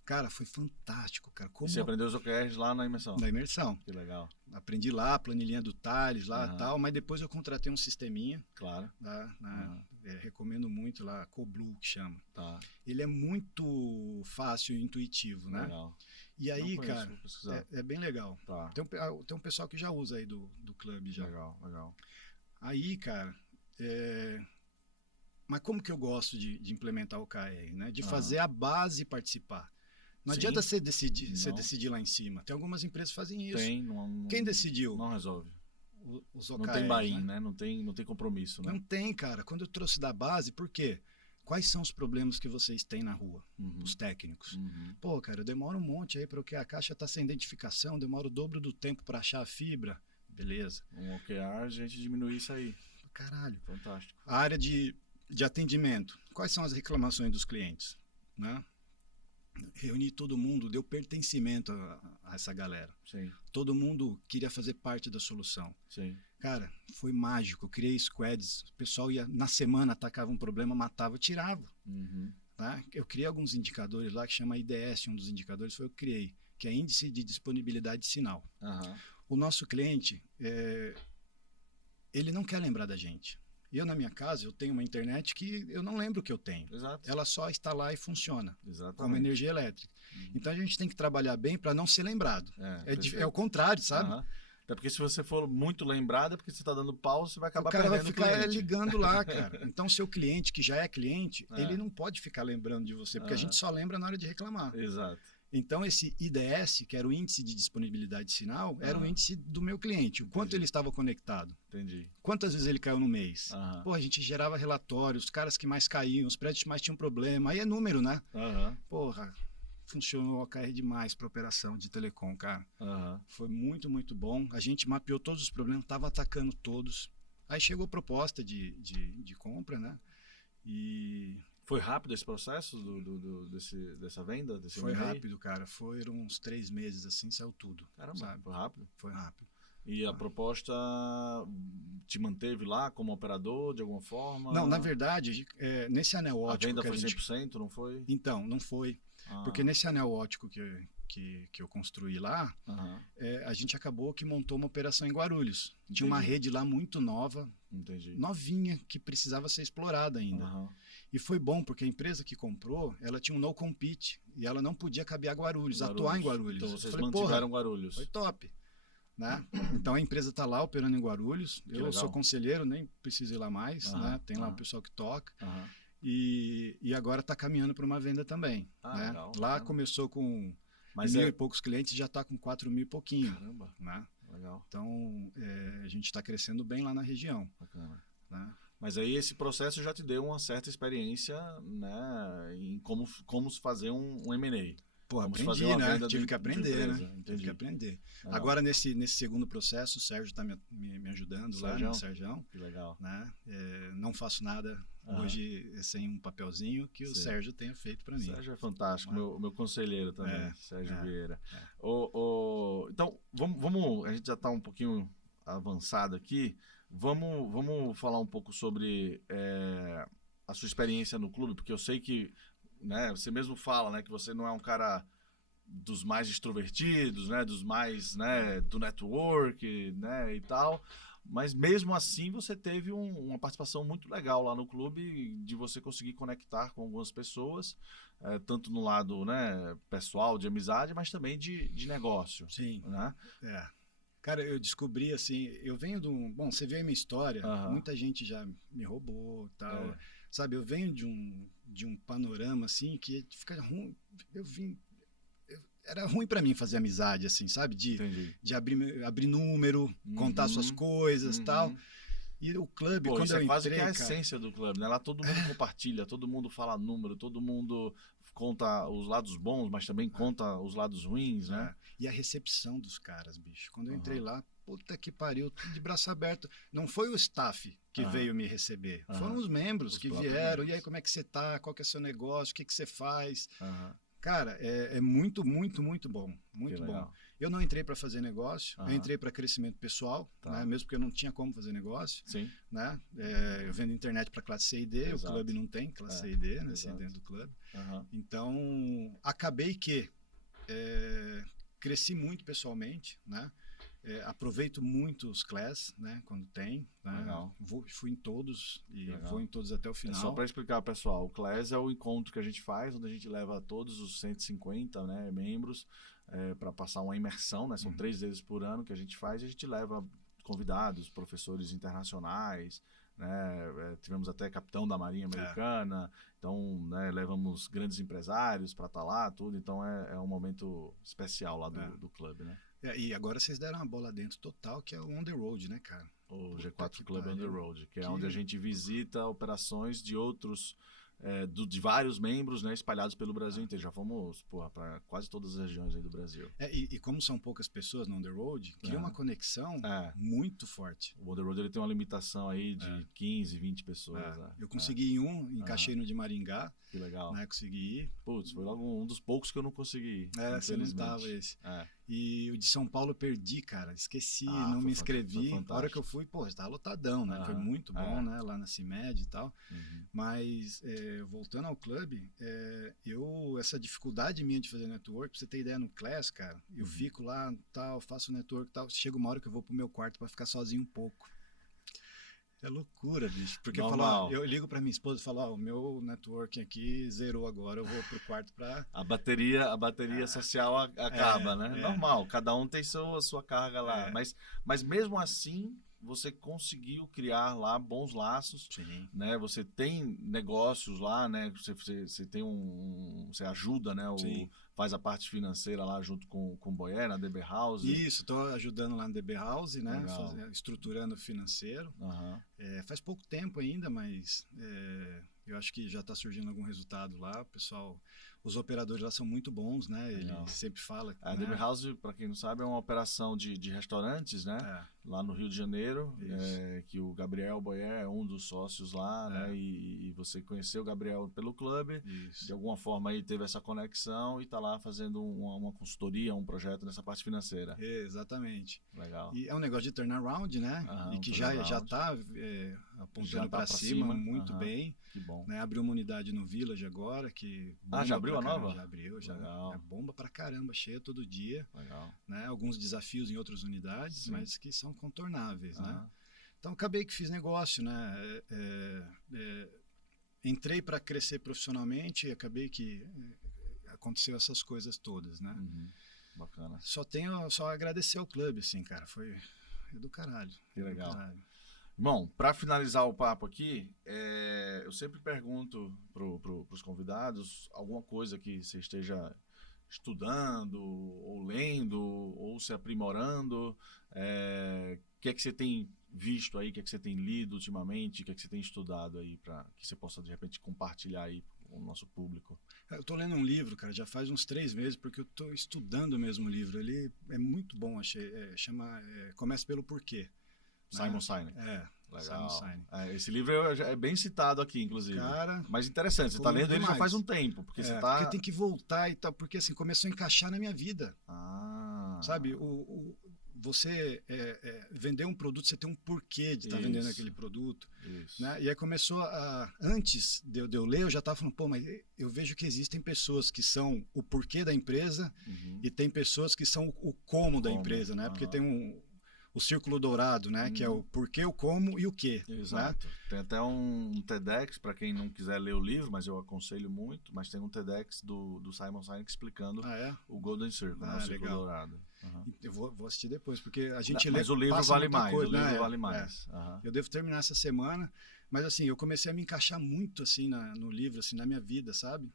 Cara, foi fantástico, cara. E você aprendeu os OKRs lá na imersão? Na imersão. Que legal. Aprendi lá, a planilhinha do Thales lá e tal, mas depois eu contratei um sisteminha. Claro. Recomendo muito lá, CoBlue que chama. Tá. Ele é muito fácil e intuitivo, né? Legal. E aí, conheço, cara, vou pesquisar. é bem legal. Tá. Tem um pessoal que já usa aí do clube já. Legal. Aí, cara, mas como que eu gosto de implementar o KR, né? De fazer a base participar. Não adianta você decidir lá em cima. Tem algumas empresas que fazem isso. Quem decidiu? Não resolve. Os não OKR, tem buy-in, né? Não tem compromisso, né? Não tem, cara. Quando eu trouxe da base, por quê? Quais são os problemas que vocês têm na rua, os técnicos? Pô, cara, eu demoro um monte aí porque a caixa está sem identificação, demora o dobro do tempo para achar a fibra. Beleza. Um OKR, a gente diminui isso aí. Caralho. Fantástico. A área de atendimento. Quais são as reclamações dos clientes? Né? Reuni todo mundo, deu pertencimento a essa galera. Sim. Todo mundo queria fazer parte da solução. Sim. Cara, foi mágico. Eu criei squads. O pessoal ia, na semana, atacava um problema, matava, tirava. Tá? Eu criei alguns indicadores lá que chama IDS, um dos indicadores foi eu que criei, que é Índice de Disponibilidade de Sinal. O nosso cliente, ele não quer lembrar da gente. Eu, na minha casa, eu tenho uma internet que eu não lembro o que eu tenho. Exato. Ela só está lá e funciona. Exatamente. Como energia elétrica. Então, a gente tem que trabalhar bem para não ser lembrado. É o contrário, sabe? Até porque se você for muito lembrado, é porque você está dando pau, você vai acabar perdendo o cliente. O cara vai ficar ligando lá, cara. Então, seu cliente, que já é cliente, ele não pode ficar lembrando de você, porque a gente só lembra na hora de reclamar. Exato. Então, esse IDS, que era o Índice de Disponibilidade de Sinal, era o índice do meu cliente, o quanto ele estava conectado. Entendi. Quantas vezes ele caiu no mês. Pô, a gente gerava relatórios, os caras que mais caíam, os prédios que mais tinham problema. Aí é número, né? Porra, funcionou o OKR demais para operação de telecom, cara. Foi muito, muito bom. A gente mapeou todos os problemas, estava atacando todos. Aí chegou a proposta de compra, né? E... Foi rápido esse processo dessa venda? Foi rápido, cara. Foram uns 3 meses assim, saiu tudo. Caramba, sabe? Foi rápido? Foi rápido. E a proposta te manteve lá como operador, de alguma forma? Não, na verdade, nesse anel óptico... A venda foi 100%, não foi? Então, não foi. Porque nesse anel óptico que eu construí lá, a gente acabou que montou uma operação em Guarulhos. Entendi. Tinha uma rede lá muito nova, novinha, que precisava ser explorada ainda. E foi bom, porque a empresa que comprou, ela tinha um no compete, e ela não podia caber a Guarulhos, atuar em Guarulhos. Então vocês mantiveram Guarulhos. Foi top. Né? Então a empresa está lá operando em Guarulhos. Eu sou conselheiro, nem preciso ir lá mais. Né? Tem lá o pessoal que toca. E agora está caminhando para uma venda também. Né? Legal, lá começou com 1.000 e poucos clientes, já está com 4.000 e pouquinho. Caramba, né? Legal. Então a gente está crescendo bem lá na região. Bacana. Né? Mas aí esse processo já te deu uma certa experiência, né, em como fazer um M&A. Pô, Vamos aprendi, fazer uma né? venda Tive que de aprender, né? empresa. Tive Entendi. que aprender. Legal. Agora, nesse segundo processo, o Sérgio está me ajudando lá, Sergião? né? Sérgio, Que legal. né? Não faço nada Aham. hoje sem um papelzinho que o Sim. Sérgio tenha feito para O mim. Sérgio é fantástico, Né? meu conselheiro também, Sérgio Vieira. é. Então, vamos, a gente já está um pouquinho avançado aqui, vamos falar um pouco sobre a sua experiência no clube, porque eu sei que, né, você mesmo fala, né, que você não é um cara dos mais extrovertidos, né, dos mais, né, do network, né, e tal, mas mesmo assim você teve uma participação muito legal lá no clube, de você conseguir conectar com algumas pessoas, tanto no lado, né, pessoal, de amizade, mas também de negócio. Sim. Né? Cara, eu descobri assim, eu venho de um... Bom, você vê a minha história, Aham. muita gente já me roubou e tal. Sabe, eu venho de um panorama assim que fica ruim. Era ruim para mim fazer amizade, assim, sabe? Entendi. De abrir número, contar suas coisas e tal. E o clube, Pô, quando isso eu é quase entrei, que a cara, essência do clube, né? Lá todo mundo compartilha, todo mundo fala número, todo mundo conta os lados bons, mas também conta os lados ruins, né? E a recepção dos caras, bicho. Quando eu entrei lá, puta que pariu, tudo de braço aberto. Não foi o staff que veio me receber, foram os membros Os que próprios vieram. membros. E aí, como é que você tá? Qual que é o seu negócio? O que que você faz? Aham. Cara, é muito, muito, muito bom. Muito Que bom. legal. Eu não entrei para fazer negócio, eu Aham. entrei para crescimento pessoal, Tá. né? Mesmo porque eu não tinha como fazer negócio. Sim. Né? Eu vendo internet para classe C e D, Exato. o clube não tem classe C e D, né? Assim, Exato. dentro do clube. Aham. Então, acabei que cresci muito pessoalmente, né? Aproveito muito os class, né? Quando tem, né? Legal. Fui em todos e Legal. vou em todos até o É final. só para explicar, pessoal, o Class é o encontro que a gente faz, onde a gente leva todos os 150, né, membros para passar uma imersão, né? São 3 vezes por ano que a gente faz, e a gente leva convidados, professores internacionais, né? Tivemos até capitão da Marinha Americana, então, né, levamos grandes empresários para estar lá, tudo, então é um momento especial lá do clube, né? E agora vocês deram uma bola dentro total, que é o On The Road, né, cara? O Puta G4 que Club on the pariu. Road, que é onde a gente visita operações de outros, de vários membros, né, espalhados pelo Brasil inteiro. Já fomos para quase todas as regiões aí do Brasil. E como são poucas pessoas no On The Road, cria uma conexão muito forte. O On the Road ele tem uma limitação aí de 15, 20 pessoas. Eu consegui ir encaixei no de Maringá, Que legal. né, consegui ir. Putz, foi logo um dos poucos que eu não consegui ir. Você não infelizmente. tava esse. É. E o de São Paulo eu perdi, cara. Esqueci, Ah, não foi me inscrevi. fantástico. A hora que eu fui, pô, estava lotadão, né? Foi muito bom, né? Lá na CIMED e tal. Mas, voltando ao clube, essa dificuldade minha de fazer network, pra você ter ideia no Class, cara, eu fico lá, tal, faço network e tal. Chega uma hora que eu vou pro meu quarto para ficar sozinho um pouco. É loucura, bicho. Porque eu ligo pra minha esposa e falo, o meu networking aqui zerou agora, eu vou pro quarto pra... A bateria social acaba, né? Normal, cada um tem sua carga lá. Mas mesmo assim, você conseguiu criar lá bons laços. Sim. Né? Você tem negócios lá, né? Você tem você ajuda, né? Faz a parte financeira lá junto com o Boyer, na DB House. Isso, estou ajudando lá no DB House, né? Estruturando o financeiro. Faz pouco tempo ainda, mas eu acho que já está surgindo algum resultado lá. O pessoal, os operadores lá são muito bons, né? Ele sempre fala. A DB House, para quem não sabe, é uma operação de restaurantes, né? Lá no Rio de Janeiro, que o Gabriel Boyer é um dos sócios lá, né? E você conheceu o Gabriel pelo clube, de alguma forma aí teve essa conexão e está lá fazendo uma consultoria, um projeto nessa parte financeira. Exatamente. Legal. E é um negócio de turnaround, né? E que já está apontando para cima muito bem. Que bom. Né? Abriu uma unidade no Village agora, que... já abriu a nova? Já abriu, já. É bomba pra caramba, cheia todo dia. Legal. Né? Alguns desafios em outras unidades, mas que são contornáveis, né? Então, acabei que fiz negócio, né? Entrei para crescer profissionalmente e acabei que aconteceu essas coisas todas, né? Bacana. Só agradecer ao clube, assim, cara. Foi do caralho. Que legal. Bom, para finalizar o papo aqui, eu sempre pergunto para os convidados alguma coisa que você esteja estudando, ou lendo, ou se aprimorando. O que é que você tem visto aí, o que é que você tem lido ultimamente, o que é que você tem estudado aí, para que você possa, de repente, compartilhar aí o nosso público. Eu tô lendo um livro, cara, já faz uns 3 meses, porque eu tô estudando mesmo o livro. Ele é muito bom, achei. Começa pelo Porquê. Simon Sinek. Simon Legal. Sinek. Esse livro é bem citado aqui, inclusive. Cara, mas interessante, você tá lendo ele já faz um tempo. Porque você tá... porque tem que voltar e tal, porque assim, começou a encaixar na minha vida. Sabe, você vender um produto, você tem um porquê de estar vendendo aquele produto. Né? E aí começou antes de eu ler, eu já estava falando, pô, mas eu vejo que existem pessoas que são o porquê da empresa e tem pessoas que são o como da empresa, né? Porque tem o círculo dourado, né? Que é o porquê, o como e o quê. Exato. Né? Tem até um TEDx, para quem não quiser ler o livro, mas eu aconselho muito, mas tem um TEDx do Simon Sinek explicando o Golden Circle, né? O círculo dourado. Eu vou assistir depois, porque a gente lê... Mas o livro vale mais, o livro vale mais. Eu devo terminar essa semana, mas assim, eu comecei a me encaixar muito assim no livro, assim, na minha vida, sabe?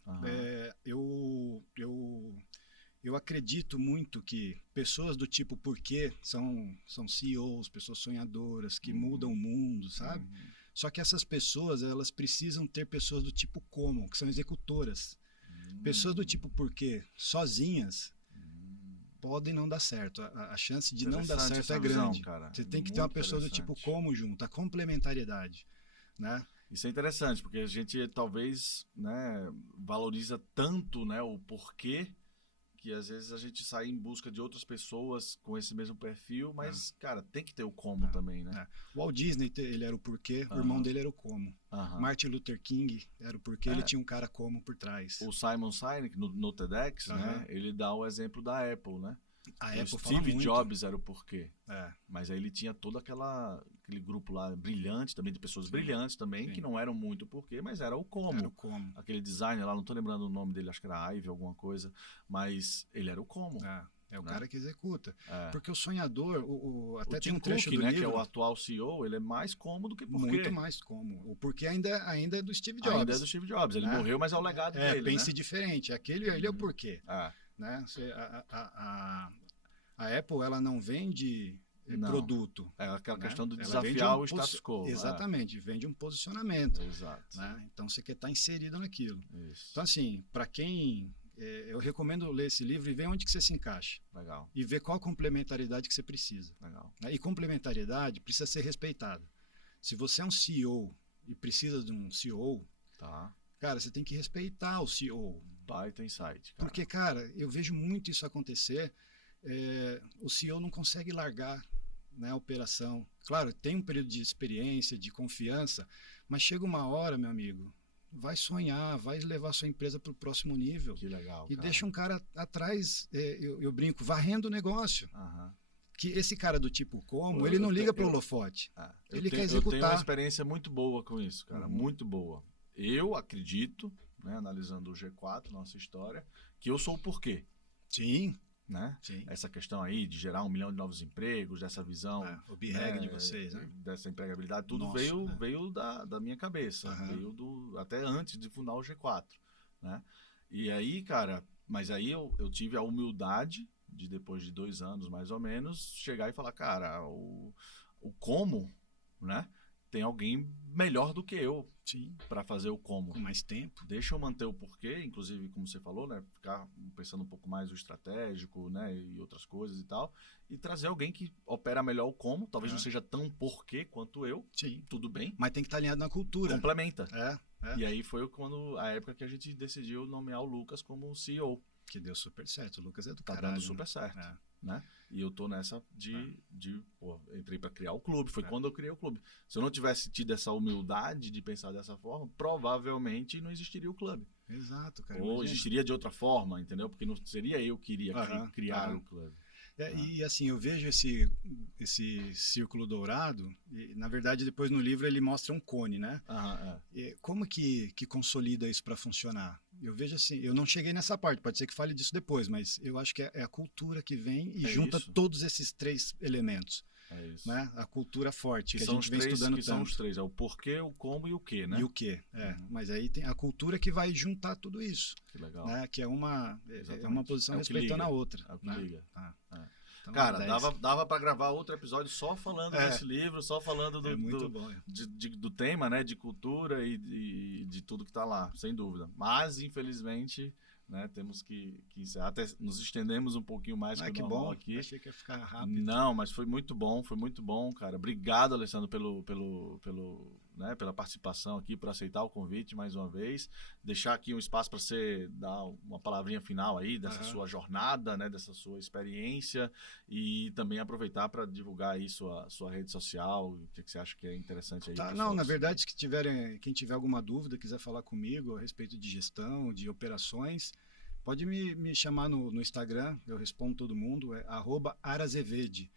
Eu acredito muito que pessoas do tipo porquê são CEOs, pessoas sonhadoras, que mudam o mundo, sabe? Só que essas pessoas, elas precisam ter pessoas do tipo como, que são executoras. Pessoas do tipo porquê, sozinhas, podem não dar certo. A chance de não dar certo é grande. Cara. Você tem que ter uma pessoa do tipo como junto, a complementariedade, né? Isso é interessante, porque a gente talvez, né, valoriza tanto, né, o porquê, que às vezes a gente sai em busca de outras pessoas com esse mesmo perfil, mas, cara, tem que ter o como também, né? O Walt Disney, ele era o porquê, o irmão dele era o como. Martin Luther King era o porquê, ele tinha um cara como por trás. O Simon Sinek, no TEDx, né, ele dá o exemplo da Apple, né? O Steve Jobs era o porquê. Mas aí ele tinha todo aquele grupo lá brilhante, também de pessoas brilhantes também, que não eram muito o porquê, mas era o como. Era o como. Aquele designer lá, não tô lembrando o nome dele, acho que era Ive, alguma coisa, mas ele era o como. É o cara que executa. Porque o sonhador, até tem um Tim trecho Cook, do né, livro... que é o atual CEO, ele é mais como do que porquê. Muito mais como. O porquê ainda é do Steve Jobs. Ainda é do Steve Jobs. Ele morreu, mas é o legado dele, pense né? diferente. Ele é o porquê. Né? A Apple, ela não vende produto. É aquela né? questão de Ela desafiar o status quo. Exatamente, vende um posicionamento. Exato. Né? Então você quer estar inserido naquilo. Isso. Então, assim, para quem... eu recomendo ler esse livro e ver onde que você se encaixa. Legal. E ver qual complementaridade que você precisa. Legal. E complementariedade precisa ser respeitada. Se você é um CEO e precisa de um CEO, cara, você tem que respeitar o CEO. Baita insight, cara. Porque, cara, eu vejo muito isso acontecer. O CEO não consegue largar, né, a operação. Claro, tem um período de experiência, de confiança, mas chega uma hora, meu amigo, vai sonhar, vai levar sua empresa para o próximo nível. Que legal, e deixa um cara atrás, eu brinco, varrendo o negócio. Que esse cara do tipo como, ele não liga para o holofote. Ele quer executar. Eu tenho uma experiência muito boa com isso, cara, muito boa. Eu acredito, né, analisando o G4, nossa história, que eu sou o porquê. Sim. Né? Sim. Essa questão aí de gerar 1 milhão de novos empregos, dessa visão, o BREG de vocês, né? Dessa empregabilidade, tudo veio da minha cabeça, veio até antes de fundar o G4, né? E aí, cara, mas aí eu tive a humildade de, depois de 2 anos mais ou menos, chegar e falar, cara, o como, né? Tem alguém melhor do que eu para fazer o como. Com mais tempo. Deixa eu manter o porquê, inclusive, como você falou, né? Ficar pensando um pouco mais o estratégico, né? E outras coisas e tal. E trazer alguém que opera melhor o como. Talvez não seja tão porquê quanto eu. Sim. Tudo bem. Mas tem que estar alinhado na cultura. Complementa. E aí foi a época que a gente decidiu nomear o Lucas como CEO. Que deu super certo. O Lucas é do caralho. Tá dando super certo. Né? E eu tô nessa entrei para criar o clube, foi quando eu criei o clube. Se eu não tivesse tido essa humildade de pensar dessa forma, provavelmente não existiria o clube. Exato, cara. Ou existiria de outra forma, entendeu? Porque não seria eu que iria criar o clube. E assim, eu vejo esse círculo dourado, e, na verdade, depois no livro ele mostra um cone, né? Como que consolida isso para funcionar? Eu vejo assim, eu não cheguei nessa parte, pode ser que fale disso depois, mas eu acho que é a cultura que vem e junta todos esses 3 elementos. É isso. Né? A cultura forte, que a são gente vem estudando tanto. São os 3, é o porquê, o como e o quê, né? E o quê, mas aí tem a cultura que vai juntar tudo isso. Que legal. Né? Que é uma posição respeitando a outra. É o que né? liga. Então, Cara, 10. dava para gravar outro episódio só falando desse livro, só falando muito bom. do tema, né, de cultura e de tudo que tá lá, sem dúvida. Mas, infelizmente, né, temos que encerrar. Até nos estendemos um pouquinho mais que o normal bom. aqui. Achei que ia ficar rápido. Não, mas foi muito bom, cara. Obrigado, Alessandro, pela participação aqui, por aceitar o convite mais uma vez. Deixar aqui um espaço para você dar uma palavrinha final aí dessa sua jornada, né, dessa sua experiência, e também aproveitar para divulgar aí sua rede social, o que você acha que é interessante aí. Não, na verdade, quem tiver alguma dúvida, quiser falar comigo a respeito de gestão, de operações, pode me chamar no Instagram, eu respondo todo mundo, é @arazevede,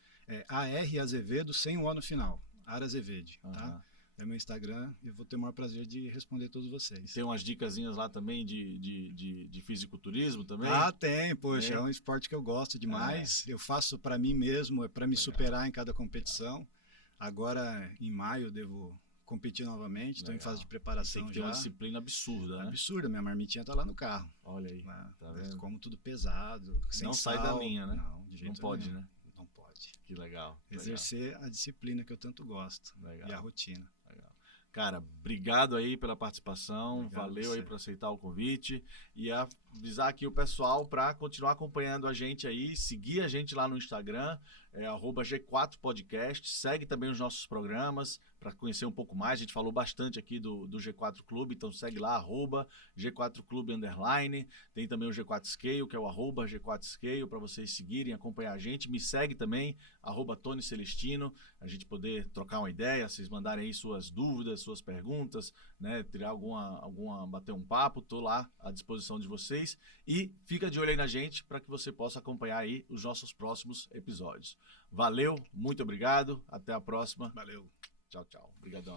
A-R Azevedo sem o O no final, Arazevede, tá? É meu Instagram e eu vou ter o maior prazer de responder todos vocês. Tem umas dicasinhas lá também de fisiculturismo também? Tem, poxa, é um esporte que eu gosto demais. Eu faço para mim mesmo, é para me superar em cada competição. Agora, em maio, eu devo competir novamente, estou em fase de preparação já. Tem que ter uma disciplina absurda, né? Absurda, minha marmitinha tá lá no carro. Olha aí, tá vendo? Como tudo pesado, sem não sal. Sai da linha, né? Não, de jeito não pode, nenhum. né? Não pode. Que legal. Exercer a disciplina que eu tanto gosto. Legal. E a rotina. Legal. Cara, obrigado aí pela participação, Obrigado valeu aí por aceitar o convite e avisar aqui o pessoal para continuar acompanhando a gente aí, seguir a gente lá no Instagram, @G4podcast, segue também os nossos programas para conhecer um pouco mais. A gente falou bastante aqui do G4 Clube, então segue lá, @G4 Clube _. Tem também o G4 Scale, que é o @G4 Scale, para vocês seguirem, acompanhar a gente. Me segue também, @Tony Celestino, a gente poder trocar uma ideia, vocês mandarem aí suas dúvidas, suas perguntas, né, tirar bater um papo, tô lá à disposição de vocês. E fica de olho aí na gente para que você possa acompanhar aí os nossos próximos episódios. Valeu, muito obrigado, até a próxima. Valeu. Tchau, tchau. Obrigadão.